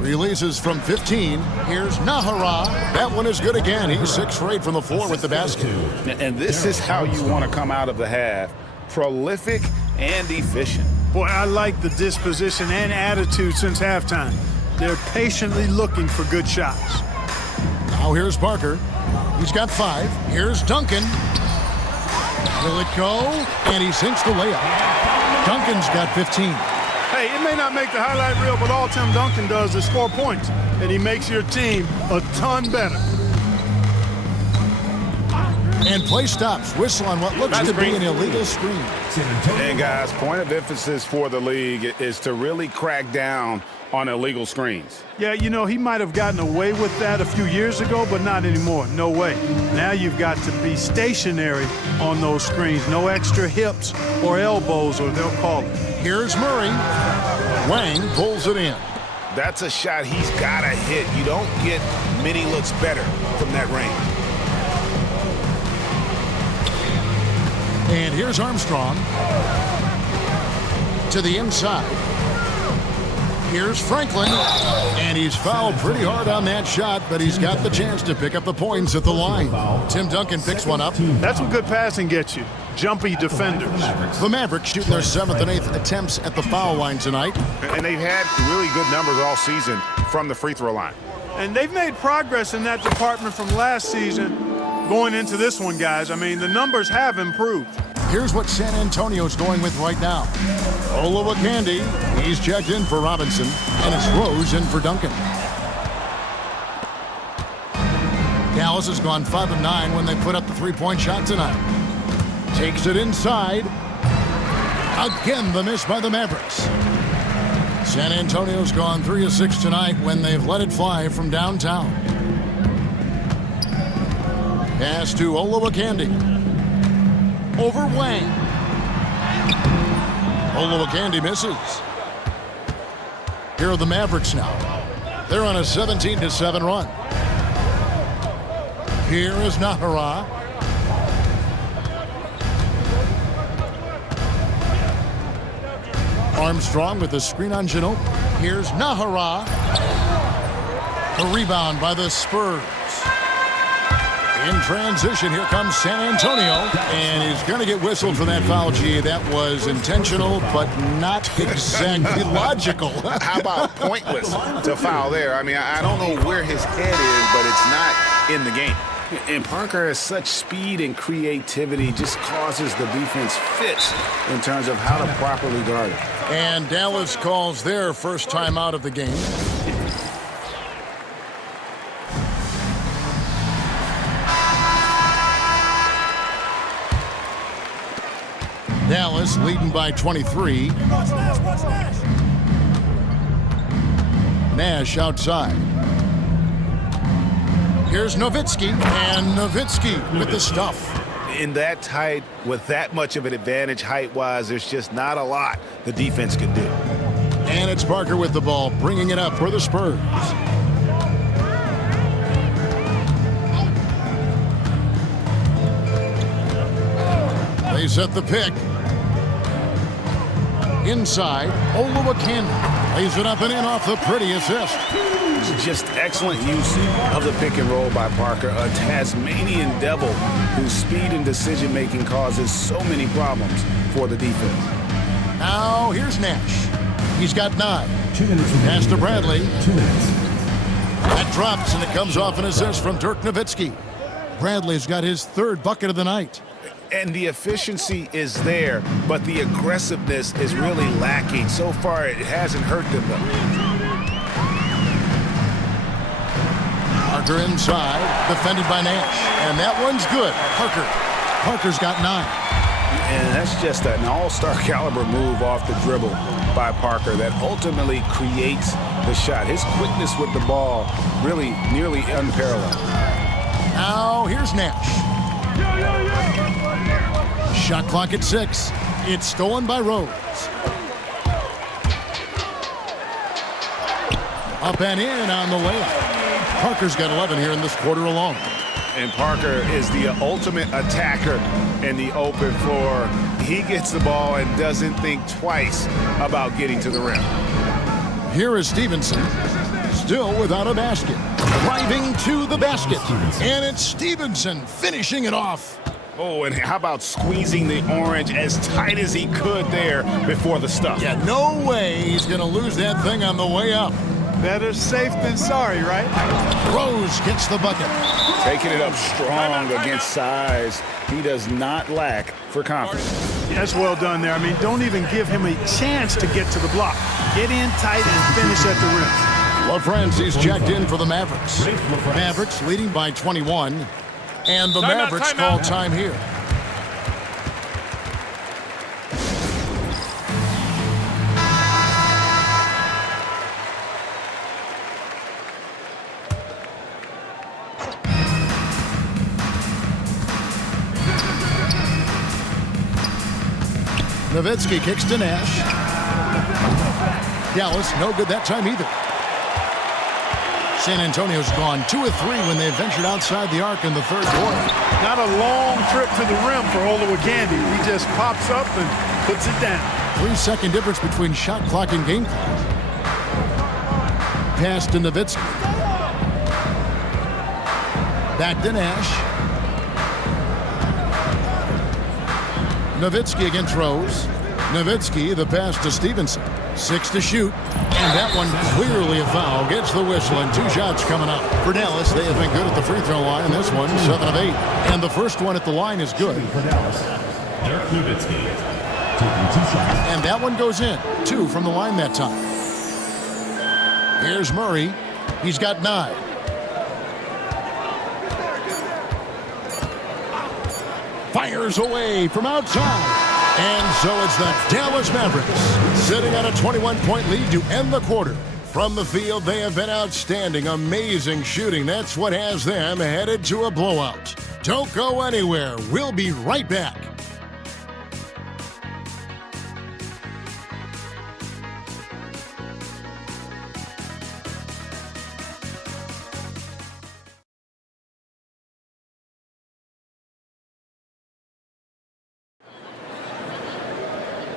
Releases from 15. Here's Nahara. That one is good again. He's 6 for 8 from the floor with the basket. And this is how you want to come out of the half. Prolific and efficient. Boy, I like the disposition and attitude since halftime. They're patiently looking for good shots. Now here's Parker. He's got 5. Here's Duncan. Will it go? And he sinks the layup. Duncan's got 15. Hey, it may not make the highlight reel, but all Tim Duncan does is score points, and he makes your team a ton better. And play stops. Whistle on what looks to be an illegal screen. And guys, point of emphasis for the league is to really crack down on illegal screens. Yeah, you know, he might have gotten away with that a few years ago, but not anymore. No way. Now you've got to be stationary on those screens. No extra hips or elbows, or they'll call it. Here's Murray. Wang pulls it in. That's a shot he's got to hit. You don't get many looks better from that range. And here's Armstrong. To the inside. Here's Franklin. And he's fouled pretty hard on that shot, but he's got the chance to pick up the points at the line. Tim Duncan picks one up. That's what good passing gets you. Jumpy defenders. The Mavericks shooting their 7th and 8th attempts at the foul line tonight. And they've had really good numbers all season from the free throw line. And they've made progress in that department from last season going into this one, guys. I mean, the numbers have improved. Here's what San Antonio's going with right now. Olowokandi, he's checked in for Robinson, and it's Rose in for Duncan. Dallas has gone 5 of 9 when they put up the three-point shot tonight. Takes it inside. Again, the miss by the Mavericks. San Antonio's gone 3 of 6 tonight when they've let it fly from downtown. Pass to Olowokandi. Over Wang. Olowokandi misses. Here are the Mavericks now. They're on a 17-7 run. Here is Nahara. Armstrong with the screen on Ginobili. Here's Nahara. The rebound by the Spurs. In transition, here comes San Antonio, and he's going to get whistled for that foul, G. That was intentional, but not exactly logical. How about pointless to foul there? I mean, I don't know where his head is, but it's not in the game. And Parker has such speed and creativity, just causes the defense fits in terms of how to properly guard it. And Dallas calls their first time out of the game. Dallas leading by 23. Nash outside. Here's Nowitzki, and Nowitzki with the stuff. In that tight, with that much of an advantage height-wise, there's just not a lot the defense can do. And it's Parker with the ball, bringing it up for the Spurs. They set the pick. Inside, Olowokandi lays it up and in off the pretty assist. Just excellent use of the pick and roll by Parker, a Tasmanian devil whose speed and decision-making causes so many problems for the defense. Now, here's Nash. He's got 9. 2 minutes. Pass to Bradley. 2 minutes. That drops, and it comes off an assist from Dirk Nowitzki. Bradley's got his 3rd bucket of the night. And the efficiency is there, but the aggressiveness is really lacking. So far, it hasn't hurt them, though. Parker inside, defended by Nash. And that one's good. Parker's got 9. And that's just an all-star caliber move off the dribble by Parker that ultimately creates the shot. His quickness with the ball really nearly unparalleled. Now, here's Nash. Shot clock at 6. It's stolen by Rose. Up and in on the layup. Parker's got 11 here in this quarter alone. And Parker is the ultimate attacker in the open floor. He gets the ball and doesn't think twice about getting to the rim. Here is Stevenson, still without a basket. Driving to the basket. And it's Stevenson finishing it off. Oh, and how about squeezing the orange as tight as he could there before the stuff? Yeah, no way he's going to lose that thing on the way up. Better safe than sorry, right? Rose gets the bucket. Taking it up strong against size. He does not lack for confidence. That's well done there. I mean, don't even give him a chance to get to the block. Get in tight and finish at the rim. LaFrancis checked in for the Mavericks. Mavericks leading by 21. And the Mavericks call time here. Nowitzki kicks to Nash. Dallas, no good that time either. San Antonio's gone 2 of 3 when they ventured outside the arc in the 3rd quarter. Not a long trip to the rim for Olowokandi. He just pops up and puts it down. 3-second difference between shot clock and game clock. Pass to Nowitzki. Back to Nash. Nowitzki against Rose. Nowitzki, the pass to Stevenson. 6 to shoot. And that one clearly a foul. Gets the whistle, and 2 shots coming up. For Dallas, they have been good at the free throw line. This one, 7 of 8. And the first one at the line is good. Dirk Nowitzki taking 2 shots. And that one goes in. 2 from the line that time. Here's Murray. He's got 9. Fires away from outside. And so it's the Dallas Mavericks sitting on a 21-point lead to end the quarter. From the field, they have been outstanding, amazing shooting. That's what has them headed to a blowout. Don't go anywhere. We'll be right back.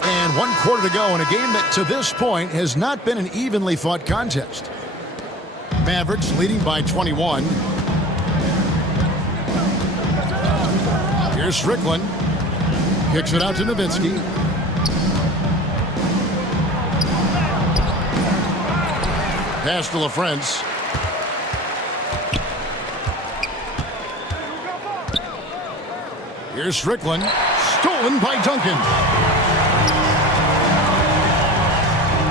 And 1 quarter to go in a game that to this point has not been an evenly fought contest. Mavericks leading by 21. Here's Strickland. Kicks it out to Nowitzki. Pass to LaFrance. Here's Strickland. Stolen by Duncan.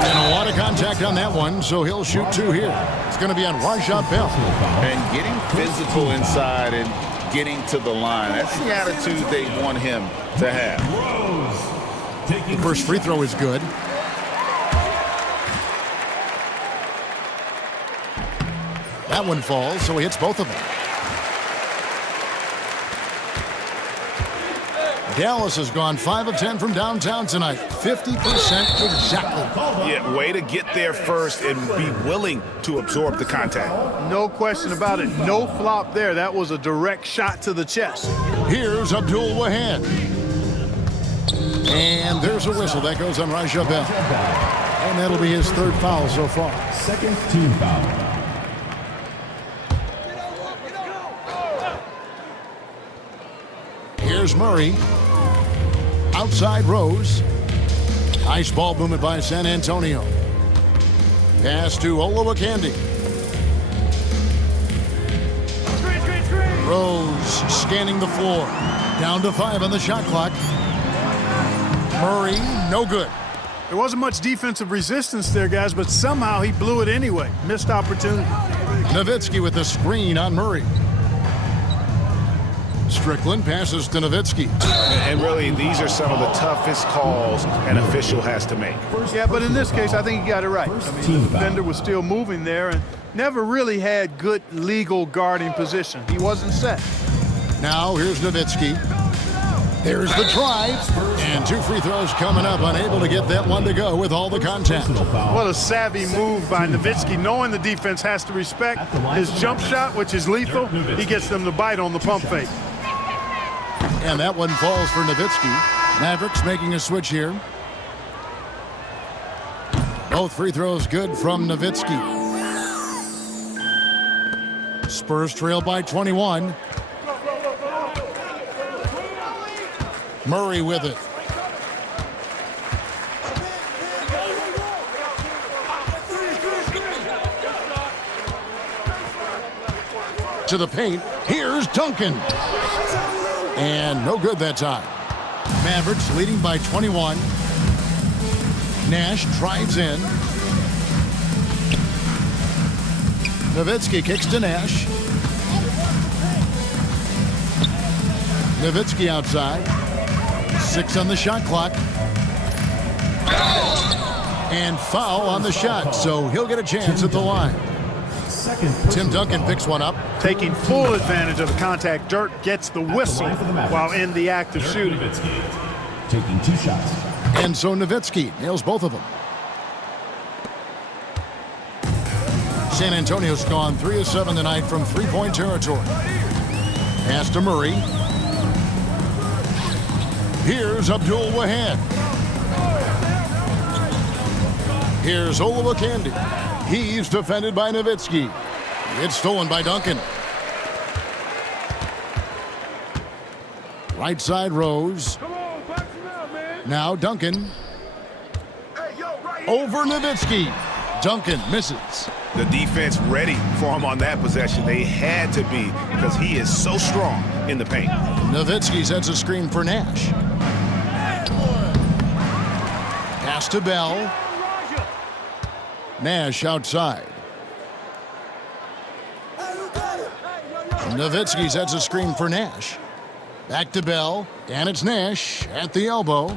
And a lot of contact on that one, so he'll shoot 2 here. It's going to be on Rashad Bell. And getting physical inside and getting to the line, that's the attitude they want him to have. The first free throw is good. That one falls, so he hits both of them. Dallas has gone 5 of 10 from downtown tonight. 50% exactly. Yeah, way to get there first and be willing to absorb the contact. No question about it. No flop there. That was a direct shot to the chest. Here's Abdul Wahab. And there's a whistle. That goes on Rashad Bell. And that'll be his 3rd foul so far. 2nd team foul. Here's Murray. Outside Rose. Nice ball movement by San Antonio. Pass to Olowokandi. Rose scanning the floor. Down to 5 on the shot clock. Murray, no good. There wasn't much defensive resistance there, guys, but somehow he blew it anyway. Missed opportunity. Nowitzki with the screen on Murray. Strickland passes to Nowitzki. And really, these are some of the toughest calls an official has to make. Yeah, but in this case, I think he got it right. I mean, the defender was still moving there and never really had good legal guarding position. He wasn't set. Now here's Nowitzki. There's the drive. And 2 free throws coming up. Unable to get that one to go with all the contact. What a savvy move by Nowitzki, knowing the defense has to respect his jump shot, which is lethal. He gets them to bite on the pump fake. And that one falls for Nowitzki. Mavericks making a switch here. Both free throws good from Nowitzki. Spurs trail by 21. Murray with it. To the paint. Here's Duncan. And no good that time. Mavericks leading by 21. Nash drives in. Nowitzki kicks to Nash. Nowitzki outside. 6 on the shot clock. And foul on the shot, so he'll get a chance at the line. Tim Duncan picks one up. Taking full advantage of the contact. Dirk gets the whistle while in the act of shooting. Taking 2 shots. And so Nowitzki nails both of them. San Antonio's gone 3 of 7 tonight from 3-point territory. Pass to Murray. Here's Abdul Wahab. Here's Olowokandi. He's defended by Nowitzki. It's stolen by Duncan. Right side Rose. Now Duncan. Over Nowitzki. Duncan misses. The defense ready for him on that possession. They had to be because he is so strong in the paint. Nowitzki sets a screen for Nash. Pass to Bell. Nash outside. Nowitzki sets a screen for Nash. Back to Bell, and it's Nash at the elbow.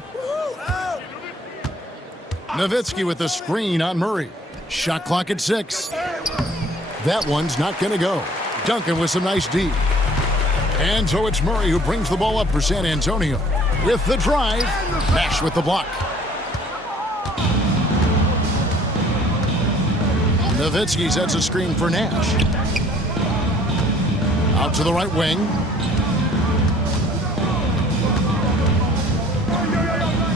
Nowitzki with the screen on Murray. Shot clock at 6. That one's not going to go. Duncan with some nice D. And so it's Murray who brings the ball up for San Antonio. With the drive, Nash with the block. Nowitzki sets a screen for Nash. Out to the right wing.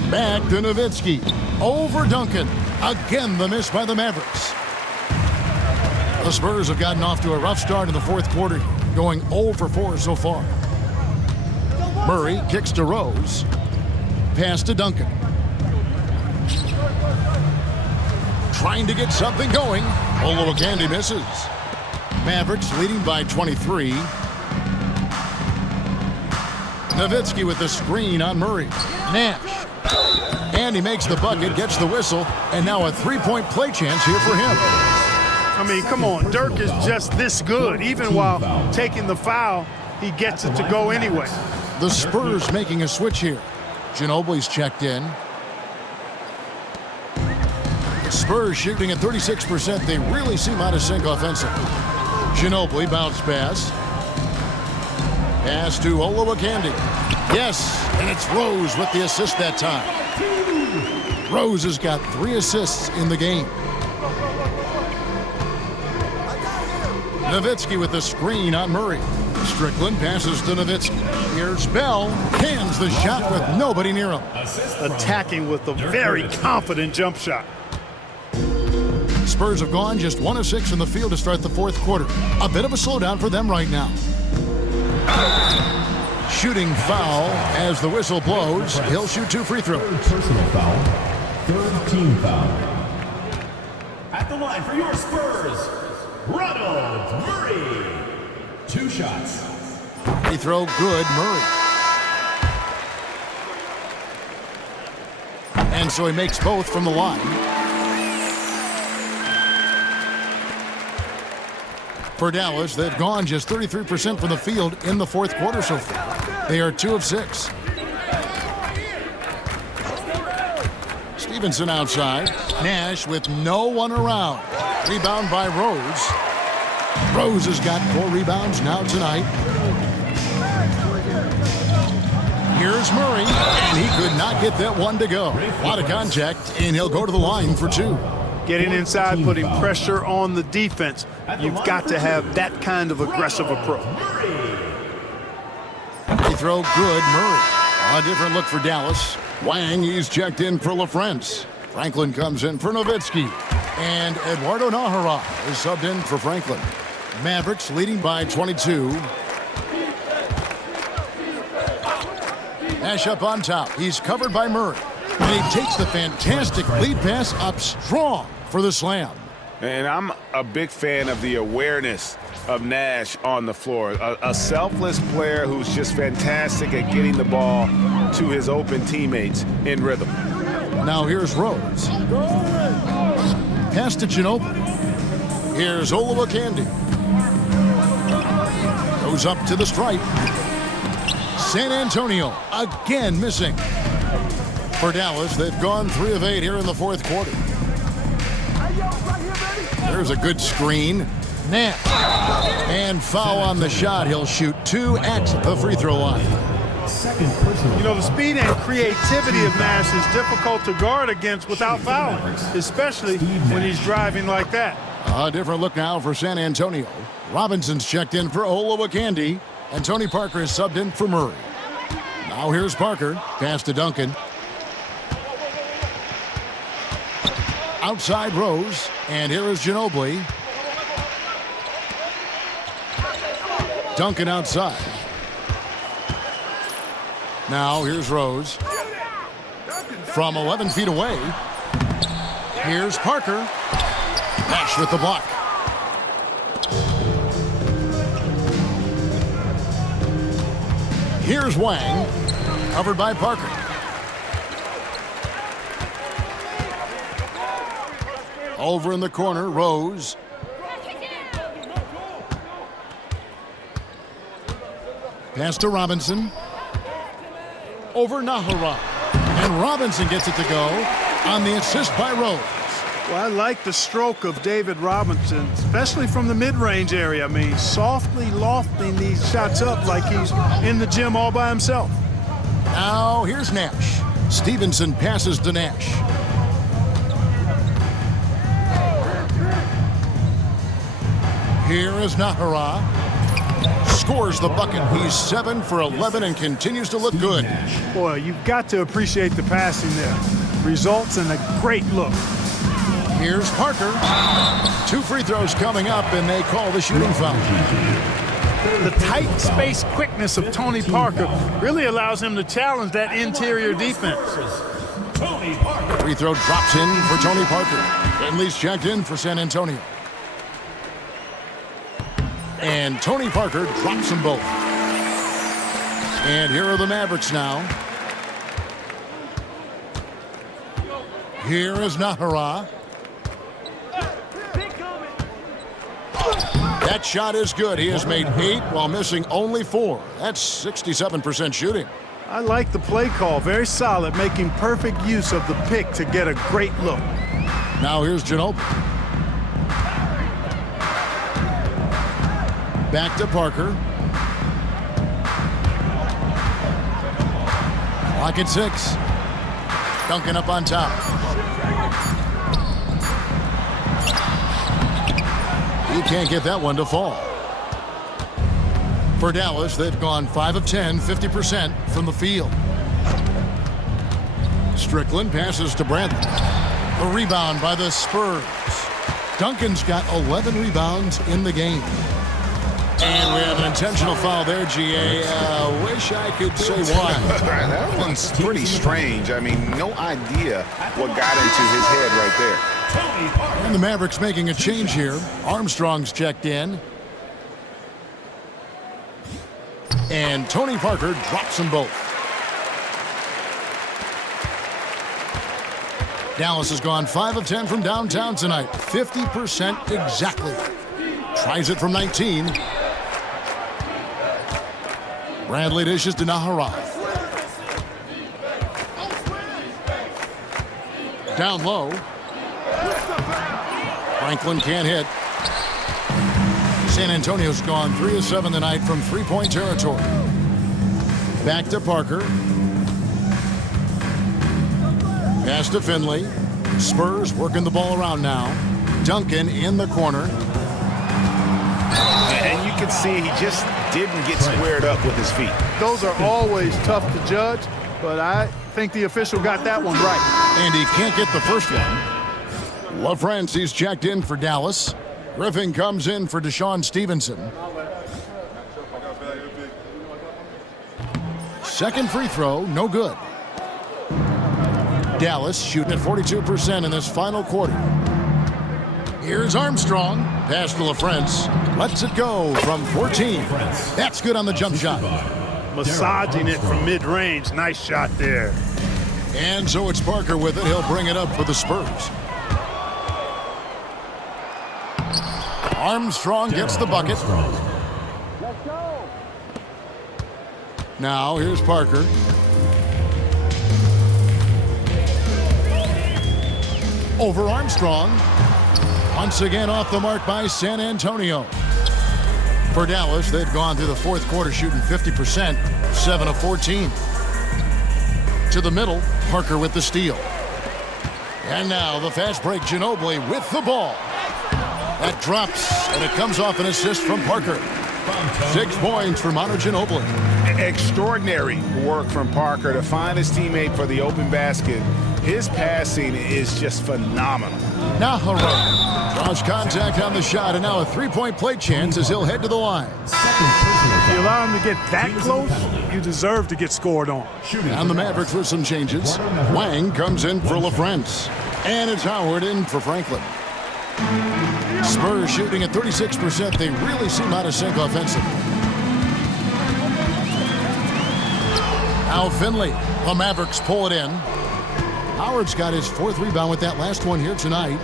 Back to Nowitzki. Over Duncan. Again, the miss by the Mavericks. The Spurs have gotten off to a rough start in the fourth quarter, going 0 for 4 so far. Murray kicks to Rose. Pass to Duncan. Trying to get something going. Olowokandi misses. Mavericks leading by 23. Nowitzki with the screen on Murray. Nash. And he makes the bucket, gets the whistle, and now a three-point play chance here for him. I mean, come on. Dirk is just this good. Even while taking the foul, he gets it to go anyway. The Spurs making a switch here. Ginobili's checked in. The Spurs shooting at 36%. They really seem out of sync offensively. Ginobili bounce pass. Pass to Olowokandi. Yes, and it's Rose with the assist that time. Rose has got 3 assists in the game. Nowitzki with the screen on Murray. Strickland passes to Nowitzki. Here's Bell. Hands the shot with nobody near him. Attacking with a very confident jump shot. Spurs have gone just 1 of 6 in the field to start the fourth quarter. A bit of a slowdown for them right now. Shooting foul as the whistle blows. He'll shoot 2 free throws. Personal foul. Third team foul. At the line for your Spurs, Ronald Murray. 2 shots. Free throw good, Murray. And so he makes both from the line. For Dallas, they've gone just 33% from the field in the fourth quarter so far. They are 2 of 6. Stevenson outside. Nash with no one around. Rebound by Rose. Rose has got 4 rebounds now tonight. Here's Murray, and he could not get that one to go. A lot of contact, and he'll go to the line for 2. Getting inside, putting pressure on the defense. You've got to have that kind of aggressive approach. Free throw good, Murray. A different look for Dallas. Wang, he's checked in for LaFrance. Franklin comes in for Nowitzki. And Eduardo Nahara is subbed in for Franklin. Mavericks leading by 22. Nash up on top. He's covered by Murray. And he takes the fantastic lead pass up strong for the slam. And I'm a big fan of the awareness of Nash on the floor. A selfless player who's just fantastic at getting the ball to his open teammates in rhythm. Now here's Rose. Pass to Ginobili. Here's Olowokandi. Goes up to the stripe. San Antonio again missing. For Dallas, they've gone 3 of 8 here in the fourth quarter. There's a good screen. Nash. And foul on the shot. He'll shoot 2 at the free throw line. Second personal. You know, the speed and creativity of Nash is difficult to guard against without fouling, especially when he's driving like that. A different look now for San Antonio. Robinson's checked in for Olowokandi, and Tony Parker is subbed in for Murray. Now here's Parker. Pass to Duncan. Outside Rose, and here is Ginobili. Duncan outside. Now here's Rose. From 11 feet away, here's Parker. Nash with the block. Here's Wang, covered by Parker. Over in the corner, Rose. Pass to Robinson. Over Nahara. And Robinson gets it to go on the assist by Rose. Well, I like the stroke of David Robinson, especially from the mid-range area. I mean, softly lofting these shots up like he's in the gym all by himself. Now, here's Nash. Stevenson passes to Nash. Here is Nahara. Scores the bucket. He's 7 for 11 and continues to look good. Boy, you've got to appreciate the passing there. Results in a great look. Here's Parker. 2 free throws coming up, and they call the shooting foul. The tight space quickness of Tony Parker really allows him to challenge that interior defense. Free throw drops in for Tony Parker. Finley's checked in for San Antonio. And Tony Parker drops them both. And here are the Mavericks now. Here is Nahara. That shot is good. He has made 8 while missing only 4. That's 67% shooting. I like the play call. Very solid, making perfect use of the pick to get a great look. Now here's Ginobili. Back to Parker. Clock at 6. Duncan up on top. He can't get that one to fall. For Dallas, they've gone 5 of 10, 50% from the field. Strickland passes to Bradley. The rebound by the Spurs. Duncan's got 11 rebounds in the game. And we have an intentional foul there, GA. Wish I could say why. That one's pretty strange. I mean, no idea what got into his head right there. And the Mavericks making a change here. Armstrong's checked in. And Tony Parker drops them both. Dallas has gone 5 of 10 from downtown tonight. 50% exactly. Tries it from 19. Bradley dishes to Nahara. Down low. Franklin can't hit. San Antonio's gone 3 of 7 tonight from three-point territory. Back to Parker. Pass to Finley. Spurs working the ball around now. Duncan in the corner. And you can see he just didn't get squared up with his feet. Those are always tough to judge, but I think the official got that one right. And he can't get the first one. LaFrancis checked in for Dallas. Griffin comes in for Deshaun Stevenson. Second free throw, no good. Dallas shooting at 42% in this final quarter. Here's Armstrong. Pass to LaFrance. Lets it go from 14. That's good on the jump shot. Massaging it from mid-range. Nice shot there. And so it's Parker with it. He'll bring it up for the Spurs. Armstrong gets the bucket. Now here's Parker. Over Armstrong. Once again off the mark by San Antonio. For Dallas, they've gone through the fourth quarter shooting 50%, 7 of 14. To the middle, Parker with the steal. And now the fast break, Ginobili with the ball. That drops, and it comes off an assist from Parker. 6 points for Manu Ginobili. Extraordinary work from Parker to find his teammate for the open basket. His passing is just phenomenal. Now Harrell draws contact on the shot, and now a three-point play chance as he'll head to the line. If you allow him to get that close, you deserve to get scored on. And the Mavericks with some changes. Wang comes in for LaFrance. And it's Howard in for Franklin. Spurs shooting at 36%. They really seem out of sync offensively. Now Finley. The Mavericks pull it in. Howard's got his 4th rebound with that last one here tonight.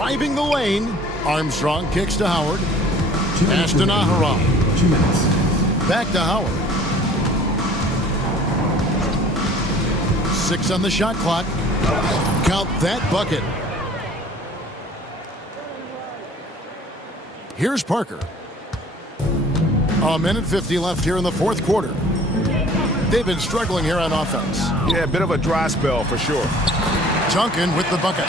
driving the lane. Armstrong kicks to Howard. 2 Pass minutes to remaining. Nahara. 2 minutes. Back to Howard. 6 on the shot clock. Count that bucket. Here's Parker. A minute 50 left here in the fourth quarter. They've been struggling here on offense. Yeah, a bit of a dry spell for sure. Duncan with the bucket.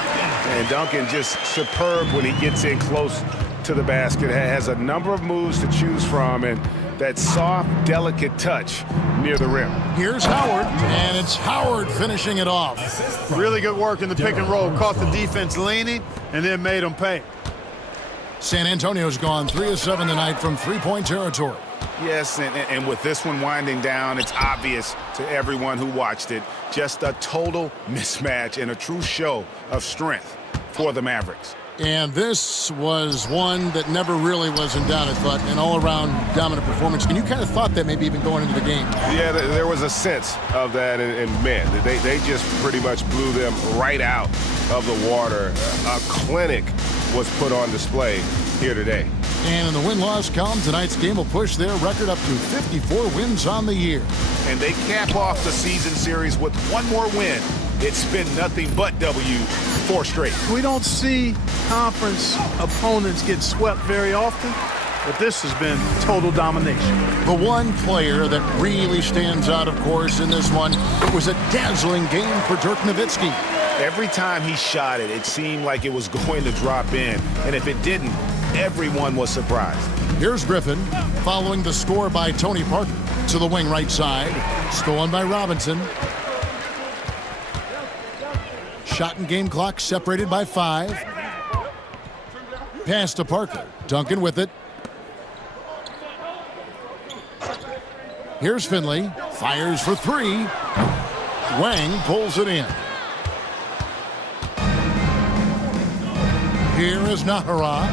And Duncan just superb when he gets in close to the basket. Has a number of moves to choose from, and that soft, delicate touch near the rim. Here's Howard, and it's Howard finishing it off. Really good work in the pick and roll. Caught the defense leaning and then made them pay. San Antonio's gone 3 of 7 tonight from three-point territory. Yes, and with this one winding down, it's obvious to everyone who watched it. Just a total mismatch and a true show of strength for the Mavericks. And this was one that never really was in doubt, I thought, an all-around dominant performance. And you kind of thought that maybe even going into the game. Yeah, there was a sense of that, and man, they just pretty much blew them right out of the water. A clinic was put on display here today. And in the win-loss column, tonight's game will push their record up to 54 wins on the year. And they cap off the season series with one more win. It's been nothing but W 4 straight. We don't see conference opponents get swept very often, but this has been total domination. The one player that really stands out, of course, in this one, it was a dazzling game for Dirk Nowitzki. Every time he shot it, it seemed like it was going to drop in. And if it didn't, everyone was surprised. Here's Griffin, following the score by Tony Parker. To the wing right side, stolen by Robinson. Shot and game clock separated by 5. Pass to Parker. Duncan with it. Here's Finley. Fires for 3. Wang pulls it in. Here is Nahara.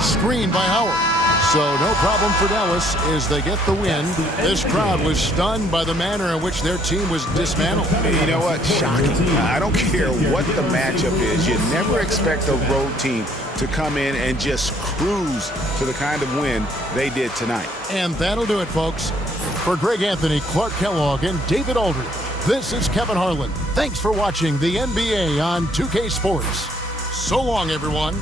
Screen by Howard. So no problem for Dallas as they get the win. This crowd was stunned by the manner in which their team was dismantled. You know what? Shocking. I don't care what the matchup is. You never expect a road team to come in and just cruise to the kind of win they did tonight. And that'll do it, folks. For Greg Anthony, Clark Kellogg, and David Aldridge, this is Kevin Harlan. Thanks for watching the NBA on 2K Sports. So long, everyone.